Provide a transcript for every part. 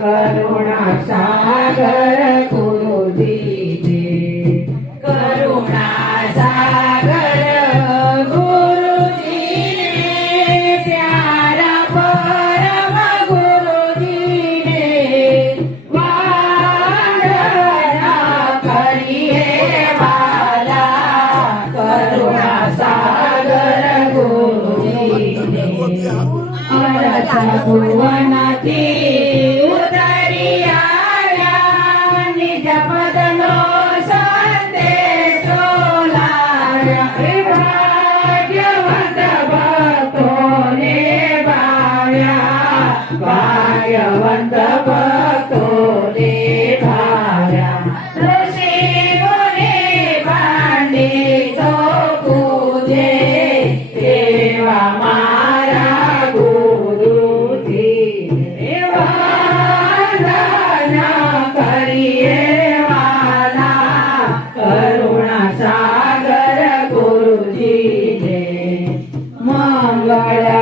करुणा सागर गुरुजी दे करुणा सागर गुरुजी ने प्यारा परम गुरुजी ने वंदना करिए वाला करुणा सागर गुरुजी ने अरस भुवनती पदनो संदेशो लाया भाग्यवंत भक्तों ने भाया भाग्यवंत भक्तों ने भाया ऋषि मुनि पंडितों पूजे देवा मारा गुरुजी वंदना करिए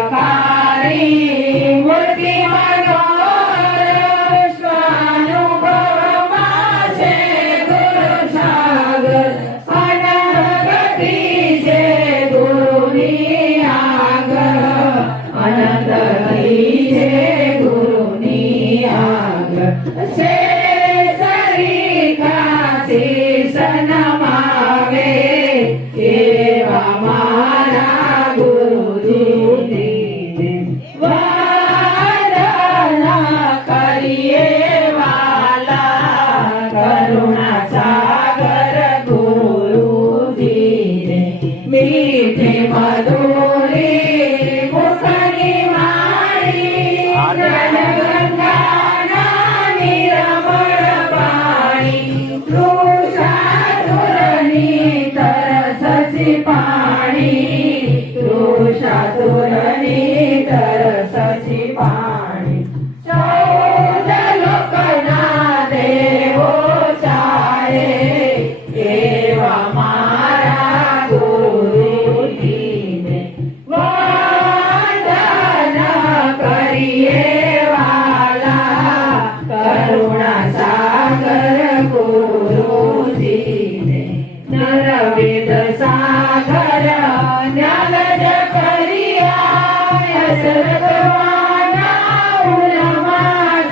मंगलकारी मूर्ति मनोहर स्वानुभव मासे गुरु सागर अनंत गति से गुरुनी आगर अनंत गति से गुरुनी आगर से सरिका शीश नमावे एवा मारा वंदना करिए वाला करुणा सागर गुरुजी ने मीठे मधुरी मुखनी मारी जल गंगा निर्मल पाणी तृषातुरनी तरससी पाणी तृषातुरनी तरससी पाणी चौद लोकना देवो चाहे एवा मारा गुरुजी ने वंदना करिए वाला करुणा सागर गुरुजी ने नरवेद सागर ज्ञानज करिया सर्वमाना उलमा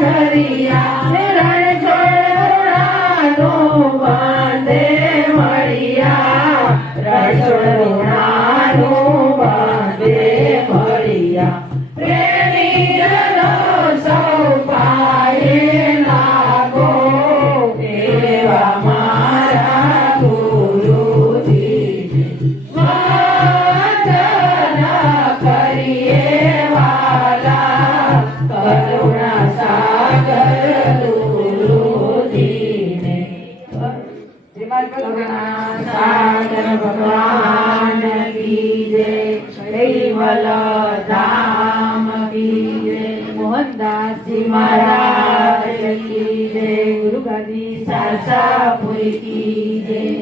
धरिया रण छोड़ानो बांधे मरिया रण छोड़ानो बांधे मरिया प्रेमी जनो सौ पाए लागो एवा मारा गुरुजी वंदना करिए वाला करुणा सागर गुरुजी ने करुणा सागर भगवान की जय कैवल धाम की जय मोहनदास जी महाराज की जय गुरु गादी सासापुरी की जय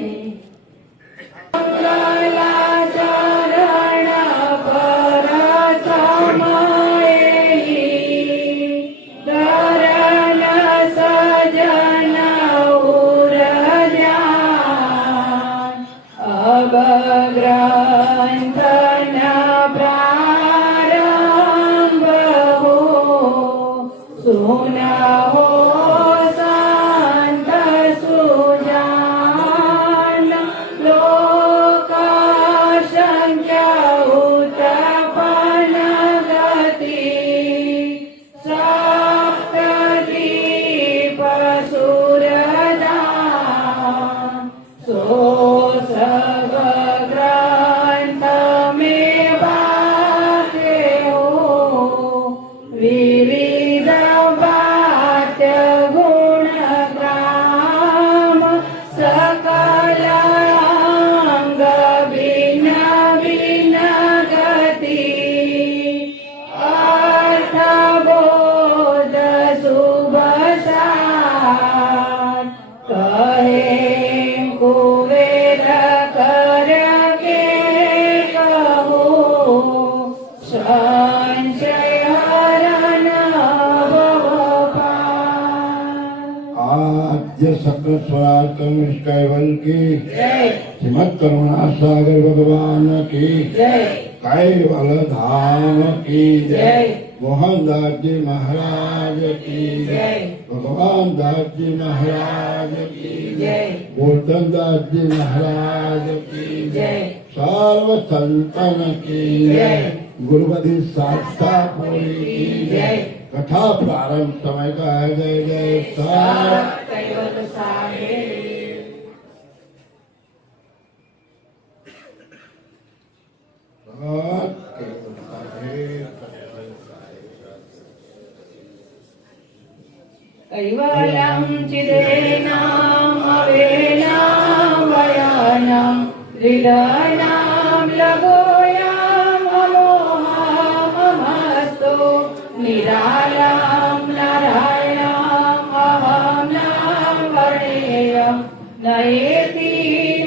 सुना हो संत सुजान लोका आद्य सकल स्वराज कनिष्ठ कैवल की जय श्रीमद करुणा सागर भगवान की जय कैवल धाम की जय मोहनदास जी महाराज की जय भगवान दास जी महाराज की जय गोवर्धन दास जी महाराज की जय सर्व संतन की जय गुरुपति शास्त्रापुरी की जय कथा प्रारंभ समय का है जय जय सार कैवल साहेब कैवलं चिदेनाम् अवेनां वयानां हृदयानां लगोयाम् अमोहामस्तु निरालां नारायणाम् अहं नाम वर्णेयं नयेति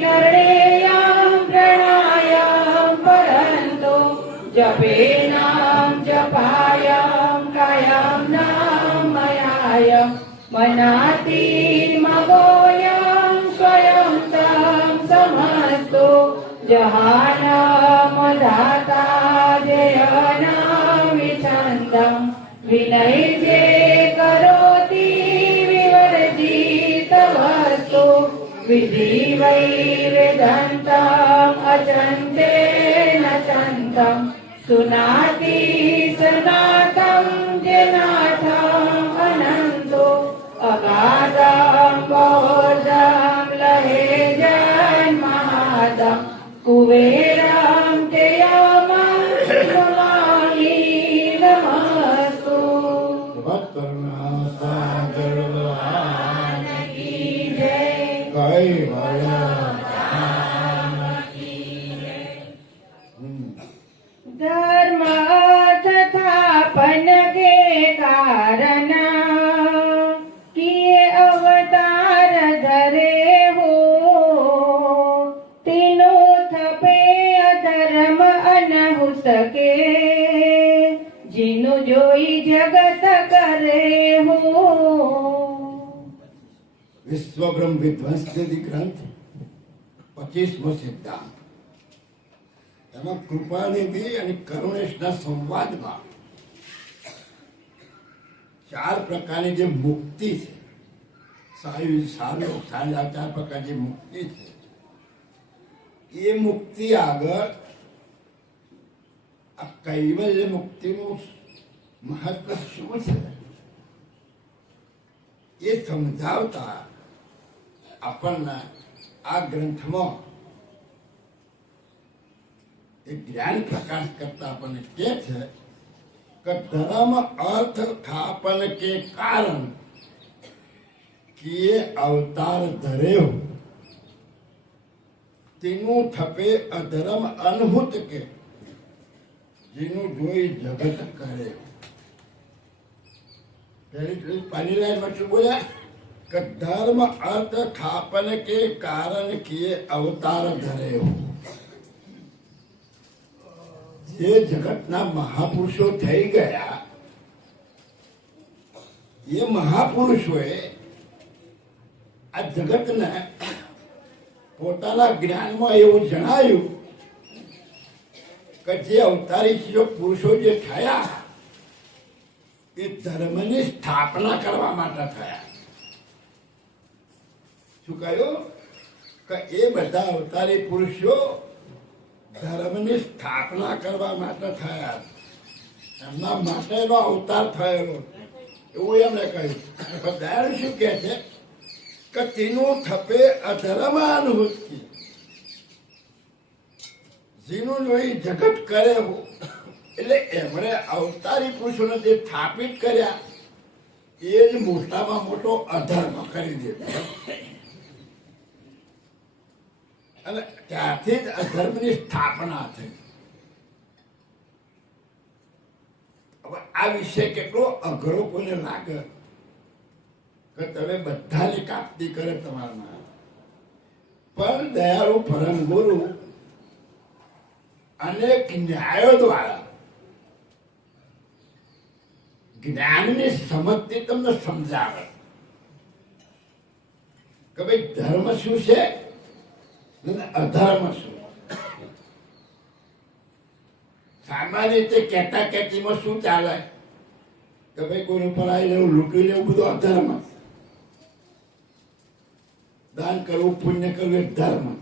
नरेयां प्रणायां परन्तु जपेनां जपायां कायां नामयायं मनातिर्मगोयं स्वयं तं समस्तु जहानामधाता जयनामिच्छन्दं विनैर्ये करोति विवर्जितवस्तु विधिवैर्वेदन्तम् अचन्तेन चन्तं सुनाति सनातं जनाथम् अनन्तो अगाधं बोधं लहेजन्महादं कुबेरं च यमं नमामि नमस्तु करुणा सागर भगवान की जय कैवल धर्म तथापन के कारण किए अवतार धरे हो तीनों थपे अधर्म अनहु सके जिनु जोई जगत करे हो विश्व ब्रह्म विध्वंसनिधि ग्रंथ 25મો સિદ્ધાંત એમાં કૃપાનિધિ અને કરુણેશના સંવાદમાં ચાર પ્રકારની જે મુક્તિ છે ચાર પ્રકારની જે મુક્તિ છે એ મુક્તિ આગળ આ કૈવલ્ય મુક્તિનું મહત્વ શું છે એ સમજાવતા આપણને આ ગ્રંથમાં एक ज्ञान प्रकाश करता अपन के थे कि धर्म अर्थ स्थापन के कारण किए अवतार धरे हो तीनों थपे अधर्म अनहुत के जिनु जोई जगत करे हो पहली लाइन में શું बोला कि धर्म अर्थ स्थापन के कारण किए अवतार धरे हो જે જગતના મહાપુરુષો થઈ ગયા એ મહાપુરુષોએ આ જગતને પોતાના જ્ઞાનમાં એવું જણાવ્યું કે જે અવતારી પુરુષો જે થયા એ ધર્મની સ્થાપના કરવા માટે થયા શું કહ્યું કે એ બધા અવતારી પુરુષો ધર્મની સ્થાપના કરવા માટે થયા એમના માટેનો અવતાર થયેલો એવું એમણે કહ્યું પણ દયાળુ શું કહે છે કે તેનું થપે અધર્મ અનુભૂતિ જેનું જોઈ જગત કરે એટલે એમણે અવતારી પુરુષોને જે સ્થાપિત કર્યા એ જ મોટામાં મોટો અધર્મ કરી દીધો અને ત્યારથી જ અધર્મની સ્થાપના થઈ હવે આ વિષય કેટલો અઘરો કોઈને લાગે કે તમે બધાની કાપતી કરે તમારા પણ દયાળુ પરમ ગુરુ અનેક ન્યાયો દ્વારા જ્ઞાનની સમજથી તમને સમજાવે કે ભાઈ ધર્મ શું છે અને અધર્મ શું. સામાન્ય રીતે કહેતા કહેતીમાં શું ચાલે કે ભાઈ કોઈ ઉપર આવી લેવું, લૂંટી લેવું, બધું અધર્મ છે. દાન કરવું, પુણ્ય કરવું એ ધર્મ છે.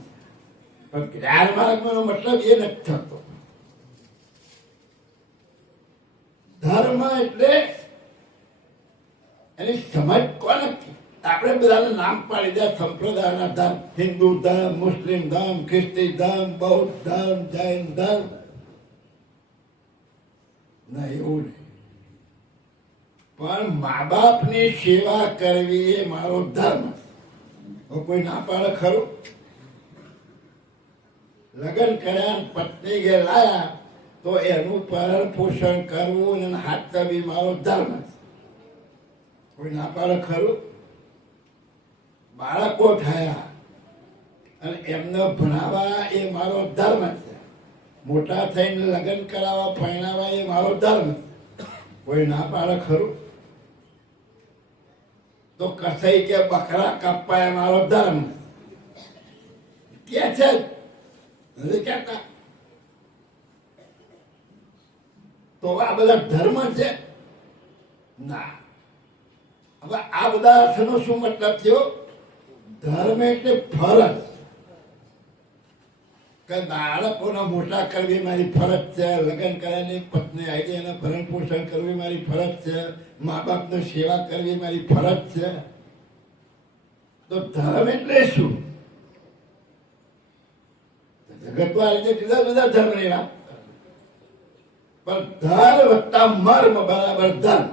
પણ જ્ઞાન માર્ગનો મતલબ એ નથી થતો. ધર્મ એટલે એની સમજ કોને? આપણે બધાને નામ પાડી દે સંપ્રદાયના ધર્મ, હિન્દુ ધર્મ, મુસ્લિમ ધર્મ, ખ્રિસ્તી ધર્મ, બૌદ્ધ ધર્મ, જૈન ધર્મ. ના, એવું નહીં. પણ મા બાપની સેવા કરવી એ મારો ધર્મ. કોઈ ના પાડે ખરું? લગ્ન કર્યા, પત્ની ઘેર લાયા તો એનું ભરણ પોષણ કરવું અને હાથ તબી મારો ધર્મ. કોઈ ના પાડે ખરું? બાળકો થયા અને એમને ભણાવવા એ મારો ધર્મ છે. મોટા થઈને લગ્ન કરાવવા, પરણાવવા એ મારો ધર્મ. કોઈ ના પાડે ખરું? તો કસાઈ કે બકરા કાપવા એ મારો ધર્મ કે છે, નથી કહેતા? તો આ બધા ધર્મ છે? ના. હવે આ બધા અર્થનો શું મતલબ થયો? ધર્મ એટલે ફરજ. કે બાળકોને મોટા કરવી મારી ફરજ છે, લગ્ન કર્યાની પત્ની આવી એને ભરણ પોષણ કરવી મારી ફરજ છે, મા બાપની સેવા કરવી મારી ફરજ છે. તો ધર્મ એટલે શું? જગતમાં આ રીતે જુદા જુદા ધર્મની વાત, પણ ધર વત્તા મર્મ બરાબર ધર્મ.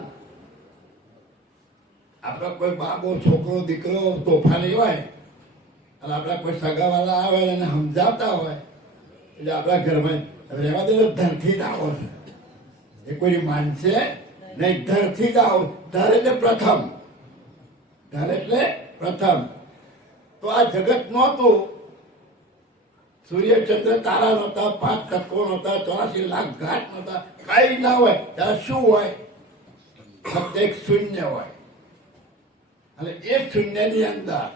આપણા કોઈ બાબો, છોકરો, દીકરો તોફાની હોય અને આપણા કોઈ સગાવાલા આવે અને સમજાવતા હોય એટલે આપણા ઘરમાં રહેવા દે, ધરથી જ આવો છે. એ કોઈ માનશે નહીં, ધરથી જ આવો. ધર એટલે પ્રથમ. ધર એટલે પ્રથમ. તો આ જગત નહોતું, સૂર્ય ચંદ્ર તારા નહોતા, 5 તત્વો નહોતા, 84 લાખ ઘાટ નહોતા, કઈ ના હોય ત્યારે શું હોય? ફક્ત એક શૂન્ય હોય. અને એ શૂન્યની અંદર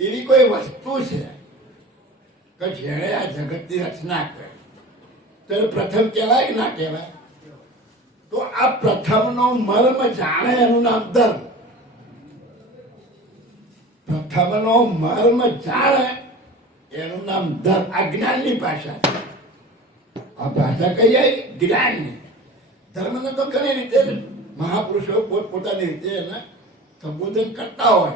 એવી કોઈ વસ્તુ છે કે જેણે આ જગતની રચના કરી. તો પ્રથમ કહેવાય કે ના કહેવાય? તો આ પ્રથમનો મર્મ જાણે એનું નામ ધર્મ. પ્રથમનો મર્મ જાણે એનું નામ ધર્મ. આ જ્ઞાનની ભાષા છે. આ ભાષા કઈ જાય? જ્ઞાનની. ધર્મને તો ઘણી રીતે મહાપુરુષો પોતપોતાની રીતે એને સંબોધન કરતા હોય,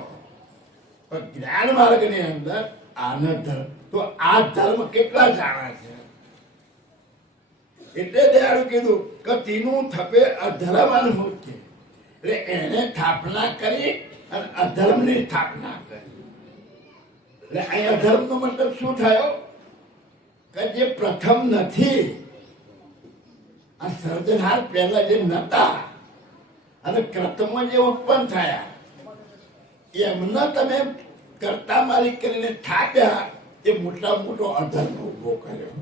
પણ જ્ઞાન માર્ગની અંદર આનો ધર્મ. તો આ ધર્મ કેટલા જાણે છે? એટલે દયાળુ કીધું કે તીનું થપે અધર્મ અનુભૂતિ. એટલે એને સ્થાપના કરી અને અધર્મની સ્થાપના કરી. એટલે અહીં અધર્મનો મતલબ શું થયો? કે જે પ્રથમ નથી, આ સર્જનહાર પહેલા જે નતા અને કર્તમ જે ઉત્પન્ન થયા એમને તમે કરતા માલિક કરીને થાપ્યા, એ મોટા મોટો અધર્મ ઉભો કર્યો.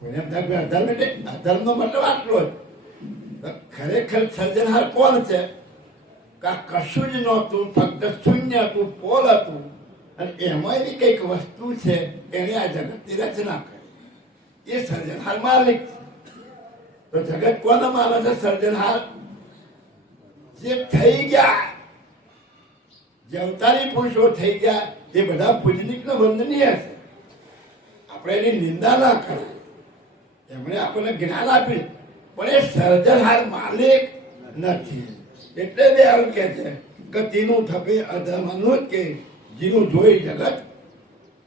કોઈને અધર્મ એટલે અધર્મનો મતલબ આટલો જ. ખરેખર સર્જનહાર કોણ છે? કે આ કશું જ નહોતું, ફક્ત શૂન્ય હતું, પોલ હતું, અને એમાં એવી કંઈક વસ્તુ છે એને આ જગતની રચના કરી. એ સર્જનહાર માલિક. તો જગત કોને માને છે? સર્જનહાર. જે થઈ ગયા, જે અવતારી પુરુષો થઈ ગયા, એ બધા પૂજનિક ને વંદનીય છે. આપણે એની નિંદા ના કરાય. એમણે આપણને જ્ઞાન આપ્યું, પણ એ સર્જનહાર માલિક નથી. એટલે બે આવું કે છે કે તેનું થપે અધર્મનું જ કે જેનું જોઈ જગત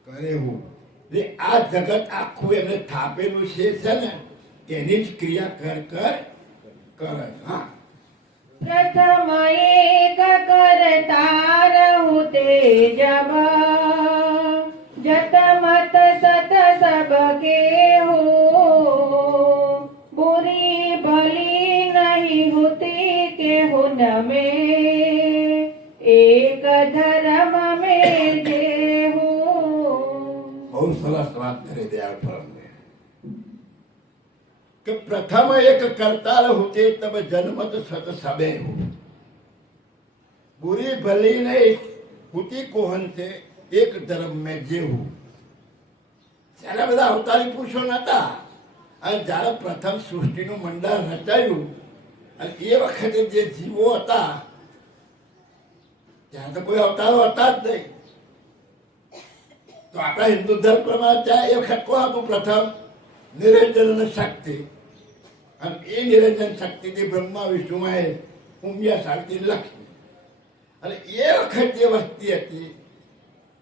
કરે હું. આ જગત આખું એમને થાપેલું છે ને, એની જ ક્રિયા કર કરે. હા, પ્રથમ એક કરતા રહું તે જબ જત મત સત સબ કે હો बुरी भली नहीं होती के हो न में एक धर्म में जे हो. બહુ સરસ વાત કરી દયાળ પરમને કે પ્રથમ એક કરતા હોતે તબ જન્મત સત સબે હો. પૂરી ભલી નહીં પૂતી કોહન છે એક ધર્મ મેં જેવું. ત્યારે બધા અવતારી પુરુષો નતા, અને જ્યારે પ્રથમ સૃષ્ટિનું મંડળ રચાયું અને એ વખતે જે જીવો હતા ત્યાં તો કોઈ અવતારો હતા જ નહીં. તો આપણા હિન્દુ ધર્મ પ્રમાણે ત્યાં એ વખત કોણ હતું પ્રથમ? નિરંજન અને શક્તિ. અને એ નિરંજન શક્તિથી બ્રહ્મા વિષ્ણુ મહેશ ઉમિયા શાંતિ લક્ષ્મી. અને એ વખત જે વસ્તી હતી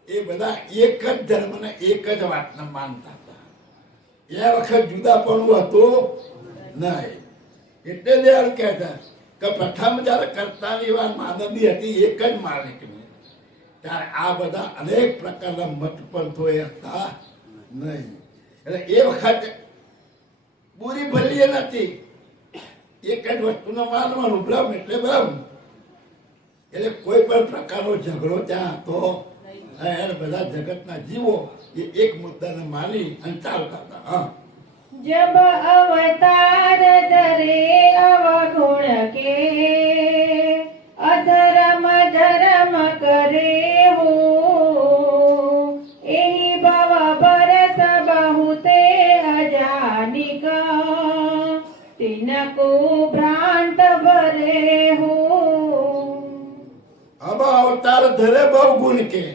એ બધા એક જ ધર્મને એક જ વાતને માનતા હતા. એ વખત જુદાપણું હતું નહીં. એટલે જ એમ કહેતા કે પ્રથમ જયારે કર્તાની વાત માનવી હતી એક જ માલિકની, ત્યારે આ બધા અનેક પ્રકારના મતપંથો હતા નહીં. એટલે એ વખત પૂરી ભલી નથી, એક જ વસ્તુને માનવાનું, બ્રહ્મ એટલે બ્રહ્મ. એટલે કોઈ પણ પ્રકારનો ઝઘડો ત્યાં હતો અને બધા જગતના જીવો એ એક મુદ્દાને માની અને ચાલતા હતા. હા, जब अवतार धरे अवगुण के अधर्म धर्म करे हो एहि भव बरस बहुते अजानिक तिनको भ्रांत भरे हो. अब અવતાર ધરે બહુ ગુણ કે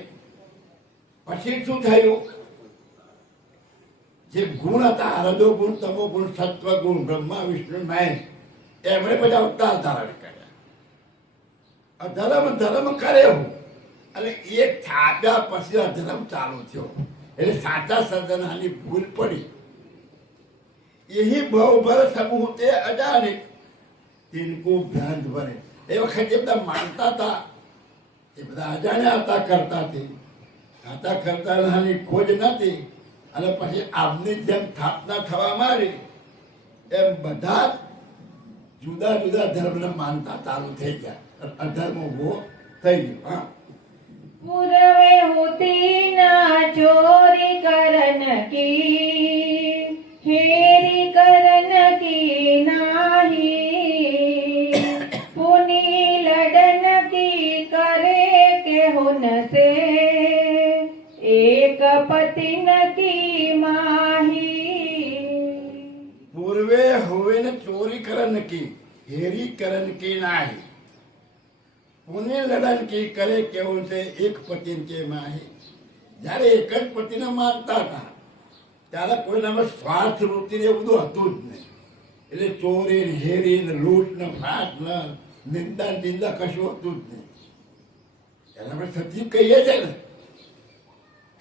પછી શું થયું? જે ગુણ હતા રજો ગુણ, તમો ગુણ, સત્વ ગુણ, બ્રહ્મા વિષ્ણુ મહેશ, એમણે બધા અવતાર ધારણ કર્યા. અધર્મ ધર્મ કરે હું અને એ થાપ્યા પછી અધર્મ ચાલુ થયો. એટલે સાચા સર્જનાની ભૂલ પડી. यही भाव भर समूह ते अजाने तिनको भ्रांत भरे. એ વખત એ બધા માનતા હતા, એ બધા અજાણ્યા હતા, કરતા નાની ખોજ નથી. અને પછી આમની જેમ સ્થાપના થવા માંડી એમ બધા જુદા જુદા ધર્મને માનતા ચાલુ થઈ ગયા. અધર્મ ઉભો થઈ ગયો. હા, पूर्वे होती ना चोरी करन की हेरी करन की नाही पुनी लडन की करे के हुन से एक पतिन की माही. પૂર્વે હોવે ને ચોરી કરન કી, હેરી કરન કી નાહી, પુણ્ય લડન કી કરે કેવું છે એક પતિન કે માહી. જ્યારે એક જ પતિને માનતા હતા ત્યારે કોઈનામાં સ્વાર્થ વૃત્તિ ને એવું બધું હતું જ નહીં. એટલે ચોરી ને હેરી ને લૂંટ ને ફાટ ને નિંદા ને નિંદા કશું હતું જ નહીં. એને આપણે સતીવ કહીએ છીએ ને,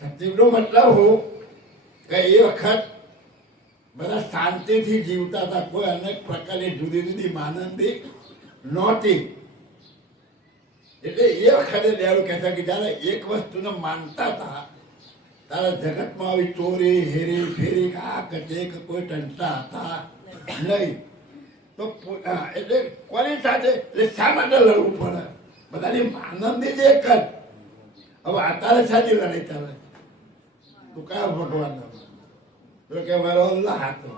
સતીવનો મતલબ હો કે એ વખત બધા શાંતિથી જીવતા હતા. કોઈ અનેક પ્રકારની જુદી જુદી માનંદી નહોતી. એટલે એ વખતે દયાળુ કહેતા કે જયારે એક વસ્તુને માનતા હતા ત્યારે જગતમાં આવી ચોરી હેરી ફેરી આ કચે કે કોઈ ટંટા હતા નહીં. તો એટલે કોની સાથે, એટલે શા માટે લડવું પડે? બધાની માનંદી જ એક જ. હવે અત્યારે શાની લડાઈ ચાલે? તું કયા ભગવાન તો કે મારો અલ્લાહ હતો.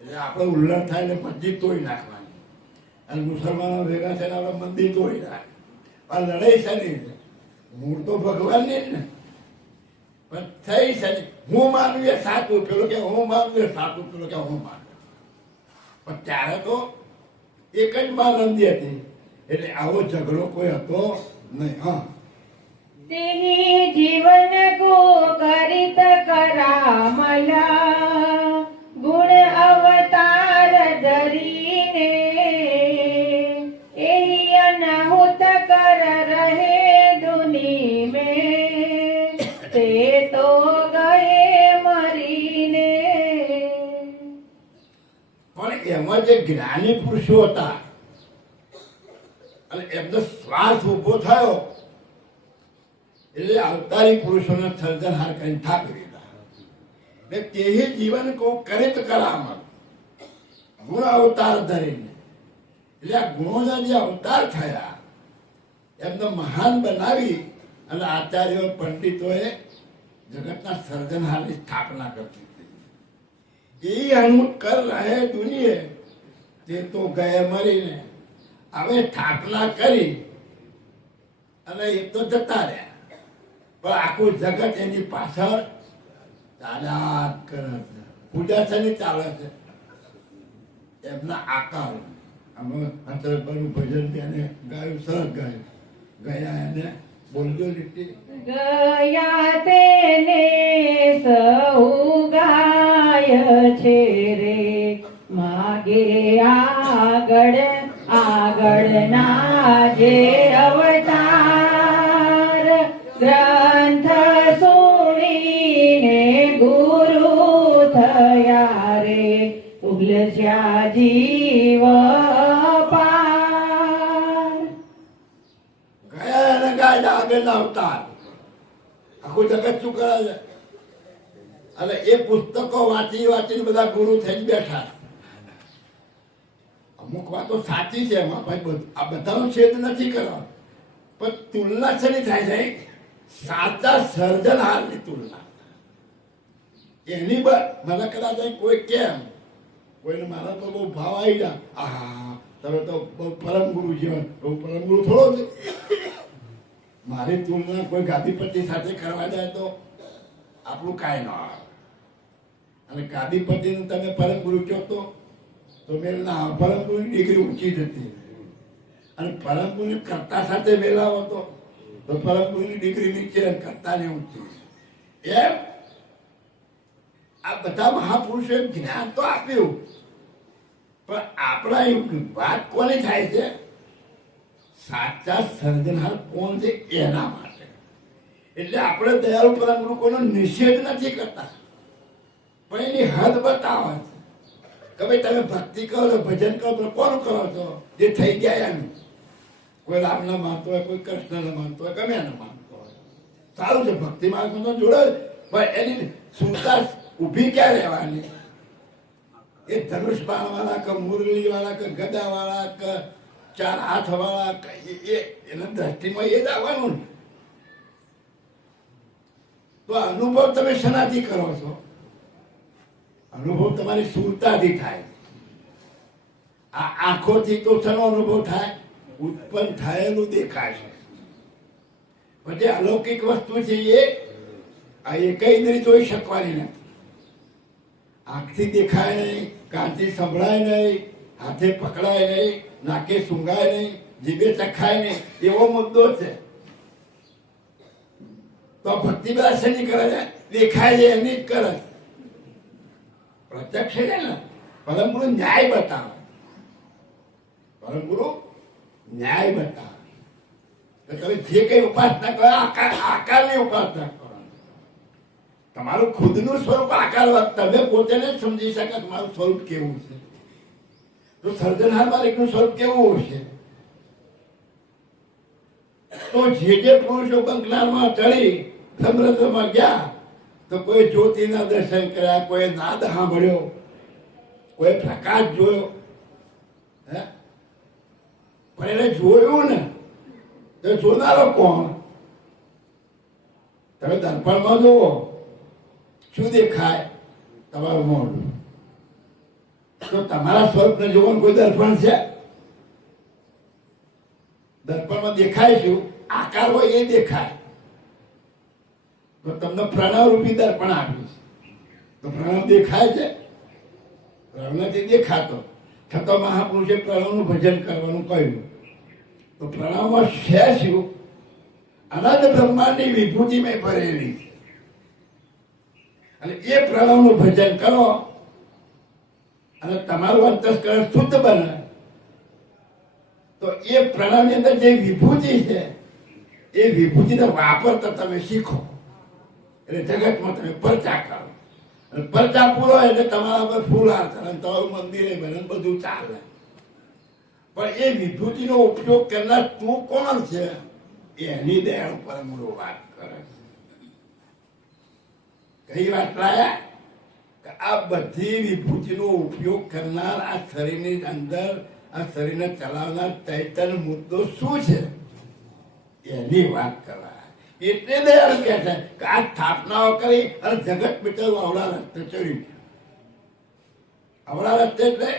એટલે આપણે ઉલ્લંઘન થાય એટલે મસ્જિદ તોડી નાખવાની, અને મુસલમાનો ભેગા થઈને આપણે મંદિર તોડી નાખે. પણ લડાઈ શાની? મૂળ તો ભગવાનની જ ને. પણ થઈ શાની? હું માનું એ સાચું, પેલો કે હું માનું એ સાચું, પેલો કે હું માનું. પણ ત્યારે તો એક જ માનંદી હતી. એટલે આવો ઝઘડો કોઈ હતો નહીં. હા, तेहि जीवन को करित करामला गुण अवतार धरीने एहि अनाहुत कर रहे दुनी में ते तो गए मरीने. પણ એમાં જે જ્ઞાની પુરુષો હતા અને એમનો સ્વાર્થ ઉભો થયો એટલે અવતારી પુરુષોના સર્જનહાર કરીને ઠાકરી દીધા. ને તેહી જીવન કો કરિત કરામલ ગુણ અવતાર ધરીને, એટલે આ ગુણોના જે અવતાર થયા એમને મહાન બનાવી અને આચાર્યો પંડિતોએ જગતના સર્જનહારની સ્થાપના કરતી હતી. એ અનુમત કર રહે દુનિયે તે તો ગયા મરીને હવે સ્થાપના કરી અને એ તો જતા રહ્યા, પણ આખું જગત એની પાછળ ચાલ્યા જ કરે છે. પૂજા શેની ચાલે છે? એમના આકાર. અમે હતરપરનું ભજન તેને ગાયું, સરસ ગાયું. ગયા એને બોલજો લીટી. ગયા તેને સહુ ગાય છે રે, માગે આગળ આગળના જે અવતાર, ગ્રંથ સુણીને ગુરુ થયા રે, ઉગલસ્યા જીવ પાર. ગયા એને ગાય આગળના અવતાર. આખું જગત શું કરે છે? અને એ પુસ્તકો વાંચી વાંચીને બધા ગુરુ થઈને બેઠા. અમુક વાતો સાચી છે એમાં ભાઈ, આ બધાનો છેદ નથી કરવા, પણ તુલના શેની થાય છે? સાચા સર્જનહારની તુલના. એની મને કદાચ કોઈ કેમ, કોઈને મારા તો બહુ ભાવ આવી જાય, આહા તમે તો બહુ પરમ ગુરુ જીવન, બહુ પરમ ગુરુ થોડો છે. મારી તુલના કોઈ ગાદીપતિ સાથે કરવા જાય તો આપણું કાંઈ ન આવે. અને ગાદીપતિને તમે પરમ ગુરુ કહો તો મેં ના, પરમ ગુરુની ડિગ્રી ઊંચી જતી. અને પરમ ગુરુની કર્તા સાથે મેળાવો તો પરમ ગુરુની ડિગ્રી નીચે અને કર્તાને ઊંચી. એમ આ બધા મહાપુરુષોએ જ્ઞાન તો આપ્યું, પણ આપણા વાત કોની થાય છે? સાચા સર્જનહાર કોણ છે એના માટે. એટલે આપણે દયાળુ પરમ ગુરુ કોઈનો નિષેધ નથી કરતા, પણ એની હદ બતાવે છે કે ભાઈ તમે ભક્તિ કરો છો, ભજન કરો છો, કોનું કરો છો? જે થઈ ગયા એનું. કોઈ રામને માનતો હોય, કોઈ કૃષ્ણને માનતો હોય, ગમે એને માનતો હોય, સારું છે. ભક્તિ માર્ગમાં તો જોડે, પણ એની સુરતા ઊભી ક્યાં રહેવાની? એ ધનુષ બાણવાળા કે મુરલીવાળા કે ગદાવાળા કે ચાર હાથવાળા એના દ્રષ્ટિમાં એ જ આવવાનું ને. તો અનુભવ તમે શેનાથી કરો છો? અનુભવ તમારી સુરતાથી થાય. આ આંખોથી તો શેનો અનુભવ થાય? ઉત્પન્ન થયેલું દેખાશે. પછી અલૌકિક વસ્તુ છે એ આ એકઈ ઇન્દ્રિય જોઈ શકવાની નથી. આંખથી દેખાય નહીં, કાનથી સંભળાય નહીં, હાથે પકડાય નહીં, નાકે સૂંઘાય નહીં, જીભે ચખાય નહીં, એવો મુદ્દો છે. તો ભક્તિ બધા શેની કરે છે? દેખાય છે એની જ કરે. પ્રત્યક્ષ છે ને, પરમ ગુરુ ન્યાય બતાવે. પરમ ગુરુ ન્યાય બતાવે. તમે જે કઈ ઉપાસના કરો, આકારની ઉપાસના કરો. તમારું ખુદનું સ્વરૂપ આકાર, તમે પોતે ને સમજી શકે તમારું સ્વરૂપ કેવું છે. તો સર્જનહાર માલિકનું સ્વરૂપ કેવું હશે? તો જે પુરુષો બંકલારમાં ચડી સમૃદ્ધમાં ગયા, તો કોઈ જ્યોતિના દર્શન કર્યા, કોઈ નાદ સાંભળ્યો, કોઈ પ્રકાશ જોયો. હે, પણ એને જોયું ને તો જોનારો કોણ? તમે દર્પણમાં જુઓ, શું દેખાય? તમારું મોઢું. તો તમારા સ્વરૂપને જોવાનું કોઈ દર્પણ છે? દર્પણમાં દેખાય શું? આકાર હોય એ દેખાય. તો તમને પ્રણવ રૂપી દર્પણ આપ્યું તો પ્રણવ દેખાય છે? પ્રણવ નથી દેખાતો. છતાં મહાપુરુષે પ્રણવનું ભજન કરવાનું કહ્યું. તો પ્રણવમાં છે શું? અનંત બ્રહ્માંડની વિભૂતિમાં ભરેલી. અને એ પ્રણવનું ભજન કરો અને તમારું અંતસ્કરણ શુદ્ધ બને, તો એ પ્રણવની અંદર જે વિભૂતિ છે એ વિભૂતિને વાપરતા તમે શીખો. એટલે જગતમાં તમે પરચા કરો. અને પરચા પૂરો એટલે તમારા પર ફૂલહાર કરે, તમારું મંદિરે બને, બધું ચાલે. પણ એ વિભૂતિનો ઉપયોગ કરનાર તું કોણ છે? એની દયા ઉપર મૂળો વાત કરે. કઈ વાત લાયા? કે આ બધી વિભૂતિનો ઉપયોગ કરનાર, આ શરીરની અંદર આ શરીરને ચલાવનાર ચૈતન્ય મુદ્દો શું છે એની વાત કરવા. એટલે દયાળ કહે છે કે આ સ્થાપનાઓ કરી અને જગત બિચારું અવળા રસ્તે ચડ્યું. અવળા રસ્તે એટલે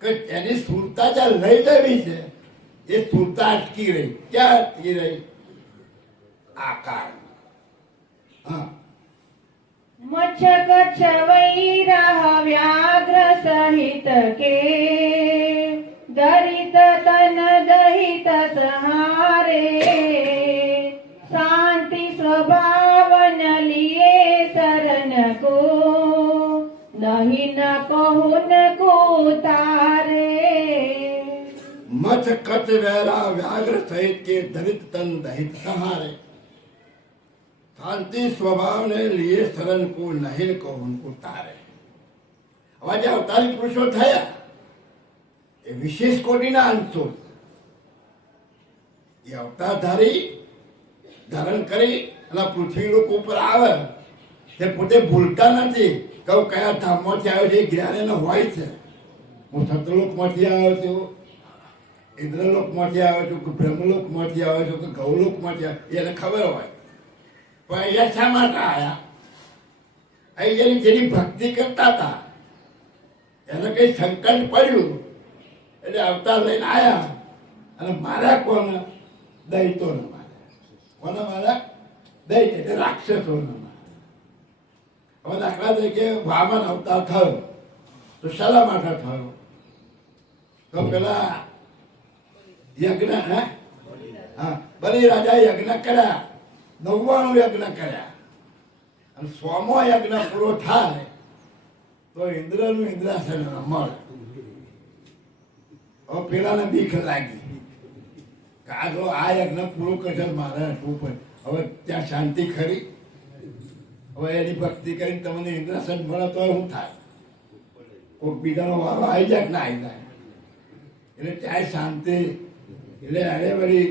કે એની સુરતા જ્યાં લઈ જવી છે એ સુરતા અટકી રહી. ક્યાં અટકી રહી? આકાર. હા, મચ્છ કચ્છ વૈરાહ વ્યાઘ્ર સહિત કે દરિત તન દહિત સહારે શાંતિ સ્વભાવન લીએ શરણ કો નહીં ન કહુન કો તારે. મચ્છ કચ્છ વૈરા વ્યાઘ્ર સહિત કે દરિત તન દહિત સહારે શાંતિ સ્વભાવ ને લીએ શરણ કો નહીં કહો ઉनको તારે. હવે જે અવતારી પુરુષો થયા એ વિશેષ કોટીના અંશો. એ અવતારધારી ધારણ કરી અને પૃથ્વી લોકો ઉપર આવે તે પોતે ભૂલતા નથી. કહું કયા ધામમાંથી આવ્યો છે એ જ્ઞાન એને હોય છે. હું સતલોકમાંથી આવ્યો છું, ઇન્દ્રલોકમાંથી આવ્યો છું, કે બ્રહ્મલોકમાંથી આવ્યો છું, કે ગૌલોકમાંથી આવ્યો, એને ખબર હોય. પણ અહીંયા શા માટે આવ્યા? અહીંયાની જેની ભક્તિ કરતા હતા એને કઈ સંકટ પડ્યું એટલે અવતાર લઈને આવ્યા અને માર્યા કોને? દૈતોને માર્યા. કોને માર્યા? દૈત એટલે રાક્ષસોને માર્યા. હવે દાખલા તરીકે વામન અવતાર થયો તો શાના માટે થયો? તો પેલા યજ્ઞ, હા, બલિ રાજા યજ્ઞ કર્યા, 99 યજ્ઞ કર્યા અને 100મો યજ્ઞ પૂરો થાય તો ઇન્દ્રનું ઇન્દ્રાસન મળે. હવે પેલાને બીક લાગી કે આ જો આ યજ્ઞ પૂરો કરશે મારે હટવું પડે. હવે ત્યાં શાંતિ ખરી? હવે એની ભક્તિ કરીને તમને ઇન્દ્રાસન મળે તો શું થાય? કોઈ બીજાનો વારો આવી જાય કે ના આવી જાય? એટલે ત્યાં શાંતિ. એટલે અરે વળી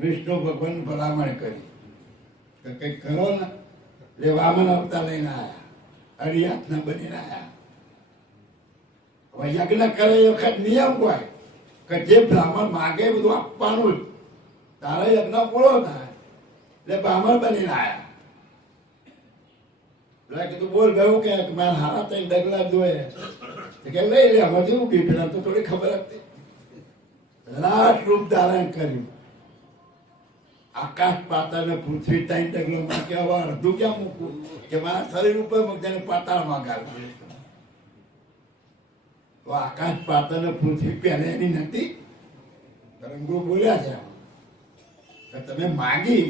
વિષ્ણુ ભગવાન ભલામણ કરી કે કંઈક કરો ને. એટલે વામન અવતાર લઈને આવ્યા, અરિયાતના બનીને આવ્યા. હવે યજ્ઞ કરે એ વખત નિયમ હોય કે જે બ્રાહ્મણ માગે બધું આપવાનું જ. તારે યજ્ઞ પૂરો થાય એટલે બ્રાહ્મણ બનીને આવ્યા. એટલે કીધું બોલ ગયું કે મારે હારા ત્રણ ડગલા જોઈએ કે લઈ લે. હજી ઉભી પેલા તો થોડી ખબર હતી. લાટ રૂપ ધારણ કર્યું. આકાશ પાતાળ ને પૃથ્વી ત્રણ ડગલો મૂકે. હવે અડધું ક્યાં મૂકવું કે મારા શરીર ઉપર મૂકીને પાતાળમાં ગાળવું. તો આકાશ પાતાળ ને પૃથ્વી પહેલે એની નથી. રંગો બોલ્યા છે કે તમે માગી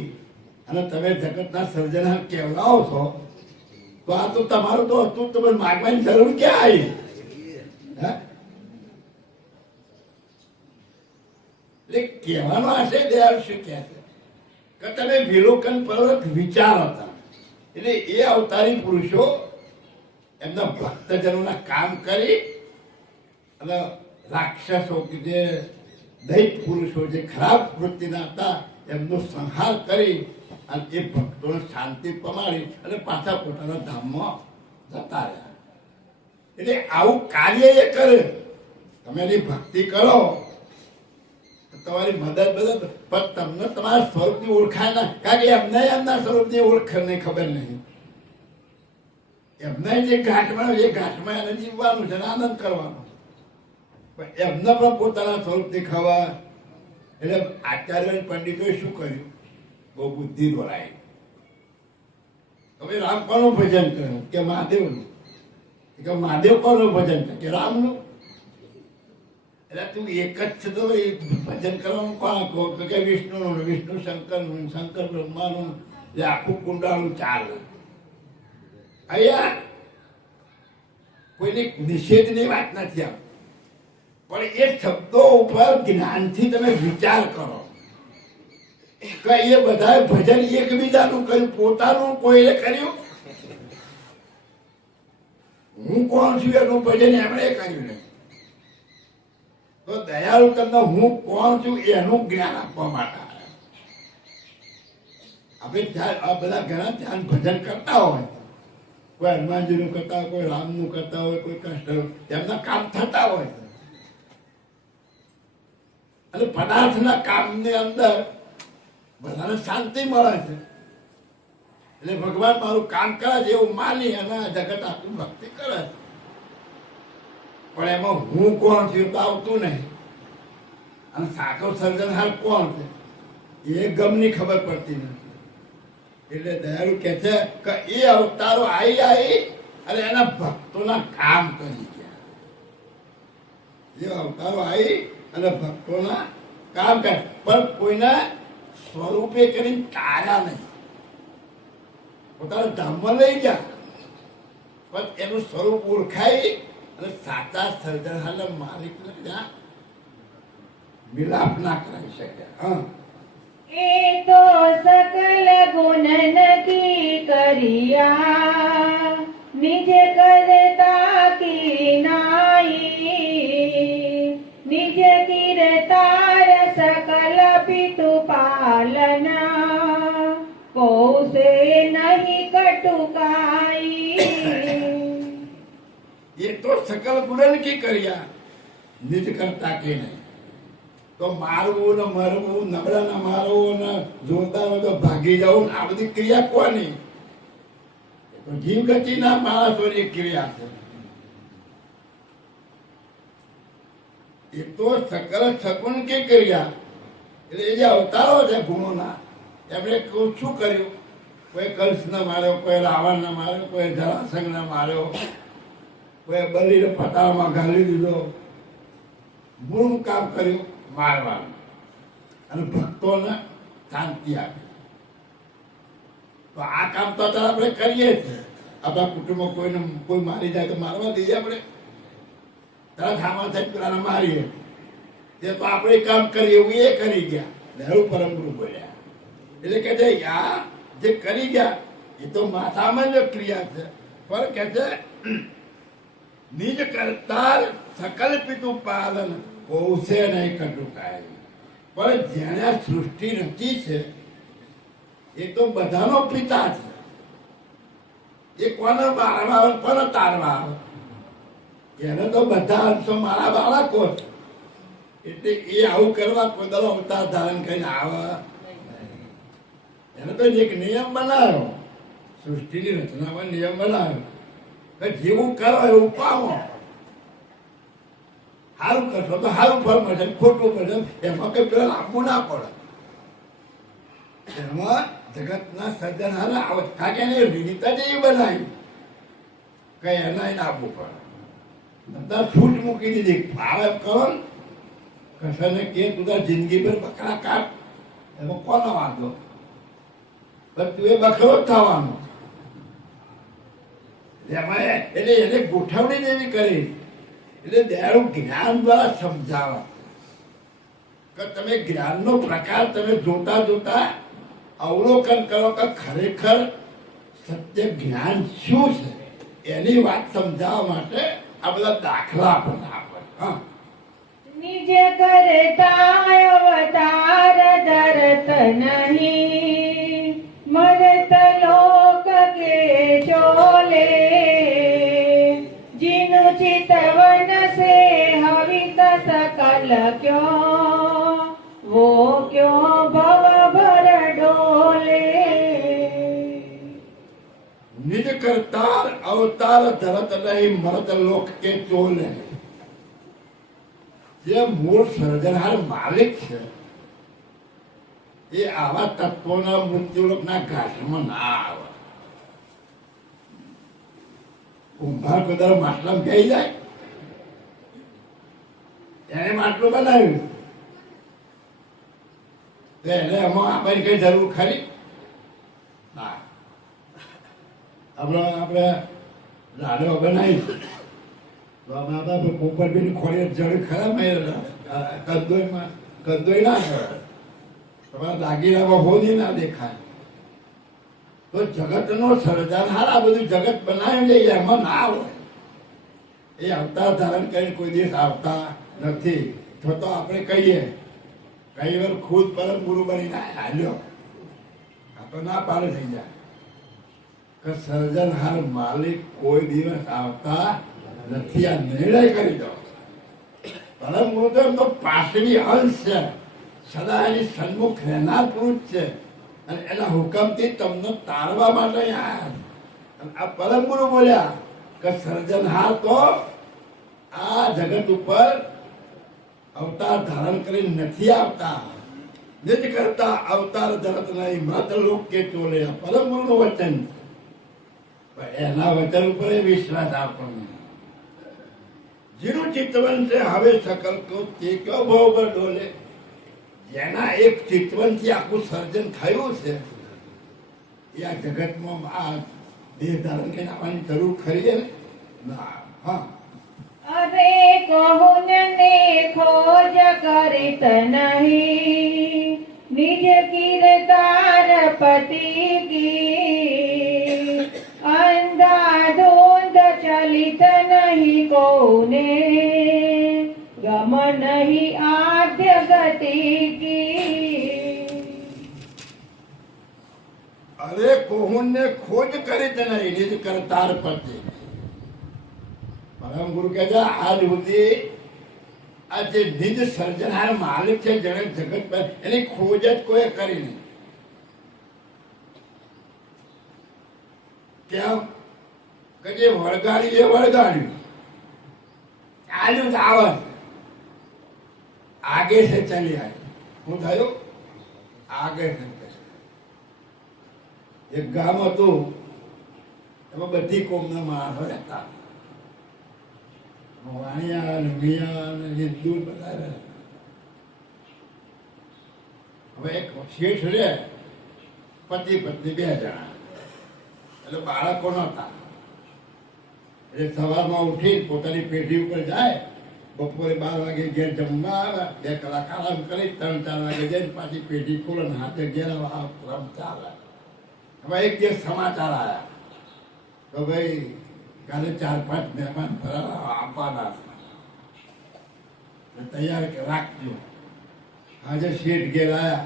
અને તમે જગતના સર્જનહાર કહેવડાવો છો તો આ તો તમારું તો હતું. તમે માગવાની જરૂર ક્યાં આવી? એટલે કહેવાનો આશય દયાળ શું કહે છે કે તમે વિલોકન પર્વત વિચારો હતા. એટલે એ અવતારી પુરુષો એમના ભક્તજનોના કામ કરી અને રાક્ષસો કે જે દૈત પુરુષો જે ખરાબ વૃત્તિના હતા એમનો સંહાર કરી અને એ ભક્તોને શાંતિ પમાડી અને પાછા પોતાના ધામમાં જતા રહ્યા. એટલે આવું કાર્ય એ કરે. તમે એની ભક્તિ કરો તમારી મદદ પણ તમને તમારા સ્વરૂપની ઓળખાય ના. કારણ કે એમને એમના સ્વરૂપની ઓળખને ખબર નહીં. એમને જે ઘાટમાં એ ઘાટમાં એને જીવવાનું છે, આનંદ કરવાનો. પણ એમને પણ પોતાના સ્વરૂપની ખબર. એટલે આચાર્ય પંડિતોએ શું કર્યું? બહુ બુદ્ધિ દોરાય. હવે રામ કોનું ભજન કર્યું? કે મહાદેવનું. કે મહાદેવ કોનું ભજન કરે? કે રામનું. એટલે તું એક જ છે તો ભજન કરવાનું કોણ? કે વિષ્ણુનું, વિષ્ણુ શંકરનું, શંકર બ્રહ્માનું. એ આખું કુંડાળું ચાલે. અહીંયા કોઈની નિષેધની વાત નથી આવતી. પણ એ શબ્દો ઉપર જ્ઞાનથી તમે વિચાર કરો કે એ બધા ભજન એકબીજાનું કર્યું, પોતાનું કોઈએ કર્યું? હું કોણ છું એનું ભજન એમણે કર્યું નહીં. તો દયાળુ તમને હું કોણ છું એનું જ્ઞાન આપવા માટે આપણે આ બધા ઘણા ધ્યાન ભજન કરતા હોય. કોઈ હનુમાનજીનું કરતા હોય, કોઈ રામનું કરતા હોય, કોઈ કૃષ્ણ, એમના કામ થતા હોય. અને પદાર્થના કામની અંદર બધાને શાંતિ મળે છે. એટલે ભગવાન મારું કામ કરે છે એવું માની અને આ જગત આટલું ભક્તિ કરે છે. પણ એમાં હું કોણ છું તો આવતું નહીં. અને સાચો સર્જનહાર કોણ છે એ ગમની ખબર પડતી નથી. એટલે દયાળુ કહે છે કે એ અવતારો આવી અને એના ભક્તોના કામ કરી ગયા. એ અવતારો આવી અને ભક્તોના કામ કરે, પણ કોઈના સ્વરૂપે કરીને તાર્યા નહીં. પોતાના ધામમાં લઈ ગયા, પણ એનું સ્વરૂપ ઓળખાય અને સાચા સર્જનહારના માલિકને ત્યાં મિલાપ ના કરાવી શક્યા. હા, એ તો સકલ ગુણ નકી કર્યા, નિજ કરતા કી નાઈ, નિજ કીર્તાર સકલ પિતુ પાલના, કૌશે નહીં કટુકાઈ. એ તો સકલ ગુણ કી કર્યા, નિજ કરતા કે નહીં. તો મારવું ને મરવું, નબળા ને મારવું ને જોતા હોય તો ભાગી જવું, આ બધી ક્રિયા કોની? એ તો જીવ ગતિ ના માણસોની ક્રિયા છે. એ તો સકલ સગુણ કે કર્યા, એટલે એ જે અવતારો છે ગુણોના, એમણે શું કર્યું? કોઈ કંસને માર્યો, કોઈ રાવણને માર્યો, કોઈ જરાસંઘને માર્યો, કોઈ બલીને પટાળમાં ઘાલી દીધો. ગુણ કામ કર્યું મારવાનું અને ભક્તોને શાંતિ આપી. તો આ કામ તો અત્યારે આપણે કરીએ છીએ. આપણા કુટુંબમાં કોઈને કોઈ મારી જાય તો મારવા દઈએ આપણે? તરત હામાં થાય પેલાને મારીએ. તે તો આપણે કામ કરીએ એવું એ કરી ગયા. નહેરુ પરમગુરુ બોલ્યા. એટલે કે છે આ જે કરી ગયા એ તો સામાન્ય ક્રિયા છે, પણ કે છે નિજ કરતા સકલ પિતુ પાલન, કૌશે નહીં કટુકાય. પણ જેણે આ સૃષ્ટિ રચી છે એ તો બધાનો પિતા છે. એ કોને મારવા આવે, કોને તારવા આવે? એને તો બધા અંશો મારા બાળકો છે. એટલે એ આવું કરવા કોઈ દરો અવતાર ધારણ કરીને આવે. એને તો એક નિયમ બનાવ્યો, સૃષ્ટિની રચનામાં નિયમ બનાવ્યો કે જેવું કરો એવું પામો. સારું કરશો તો સારું ફળ મળશે, ખોટું મળશે એમાં કઈ પેલા આપવું ના પડે. એમાં જગતના સર્જનહારા અવસ્થા કે રીત જ એવી બનાવી કઈ એના આપવું પડે. બધા છૂટ મૂકી દીધી, ફાવે કરો ને કશાને કે તું જિંદગી ભર બકરા કાઢ, એમાં કોનો વાંધો? પણ તું એ બકરો જ થવાનો. એમાં એટલે એને ગોઠવણી જેવી કરી. એટલે દયાળુ જ્ઞાન દ્વારા સમજાવવા કે તમે જ્ઞાનનો પ્રકાર તમે જોતા જોતા અવલોકન કરો કે ખરેખર સત્ય જ્ઞાન શું છે, એની વાત સમજાવવા માટે આ બધા દાખલા પણ આપે. હા, નિજ કરતા અવતાર ધરત નહીં, મરત લોક કે ચોલે, जिनु चितवन से हवित सकल क्यों, वो क्यों भव भर डोले. નિજ કરતાર અવતાર ધરત નહીં, મરત લોક કે ચોલે. જે મૂળ સર્જનહાર માલિક છે એ આવા તત્વોના મૃત્યુલોકના ઘાસમાં ના આવે. કુંભાર કદાચ માટલા ગઈ જાય, એને માટલું બનાવ્યું તો એને એમાં આપવાની કઈ જરૂર ખરી? ના. આપણે લાડો બનાવી તો અમે આપણા પોપટભીની ખોડી જળ ખરા કદોય ના કરે, તમારા દાગીનામાં હોદી ના દેખાય. તો જગતનો સર્જનહાર આ બધું જગત બનાવી દઈએ એમાં ના હોય. એ અવતાર ધારણ કરીને કોઈ દિવસ આવતા નથી. તો આપણે કહીએ કઈ વાર ખુદ પરમ ગુરુ બનીને હાલ્યો, આ તો ના પાડે થઈ જાય કે સર્જનહાર માલિક કોઈ દિવસ આવતા નથી. આ નિર્ણય કરી દો. પરમ ગુરુ તો એમનો પાછળી અંશ છે, સદા એની સન્મુખ રહેનાર પુરુષ છે અને એના હુકમથી તમને તારવા માટે આ પરમ ગુરુ બોલ્યા કે સર્જનહાર તો આ જગત ઉપર અવતાર ધારણ કરી નથી આવતા. નિજ કરતા અવતાર ધરત નહીં માત્ર લોક કે ચોલે આ પરમ ગુરુનું વચન. પણ એના વચન ઉપર વિશ્વાસ આપણને. જેનું ચિતવન છે હવે સકલ કો તે કયો ભાવ પર ડોલે. જેના એક ચિતવનથી આખું સર્જન થયું છે એ આ જગતમાં આ દેહ ધારણ કરીને આવવાની જરૂર ખરી છે ને. ના, હા. અરે કહુન ને ખોજ કરિત નહીં નિજ કીર્તાર પતિ કી અંધાધૂંધ ચલિત નહીં કોને ગમ નહીં આદ્ય ગતિ કી. અરે કોહુન ને ખોજ કરી તે નહીં નિજ કરતાર પતિ. પરમ ગુરુ કહે છે આજ સુધી આ જે નિજ સર્જનહાર માલિક છે જેને જગત પર એની ખોજ જ કોઈ કરી નહીં. કેમ કે જે વળગાડ્યું એ વળગાડ્યું ચાલ્યું આવત આગે છે ચલી આવી. શું થયું? આગે છે. એક ગામ હતું એમાં બધી કોમના માણસો રહેતા. વાણિયા ને મિયા ને હિન્દુ બધા રહે. હવે એક શેઠ રે પતિ પત્ની 2 જણા એટલે બાળકો નહોતા. એટલે સવારમાં ઉઠી પોતાની પેઢી ઉપર જાય, બપોરે 12 વાગે ઘેર જમવા આવે, 2 કલાક આરામ કરી 3-4 વાગે જઈને પાછી પેઢી ખોલે ને હાથે ઘેર ક્રમ ચાલે. હવે એક દિવસ સમાચાર આવ્યા તો ભાઈ કાલે 4-5 મહેમાન આપવાના તૈયાર રાખજો. આજે શેઠ ઘેર આવ્યા.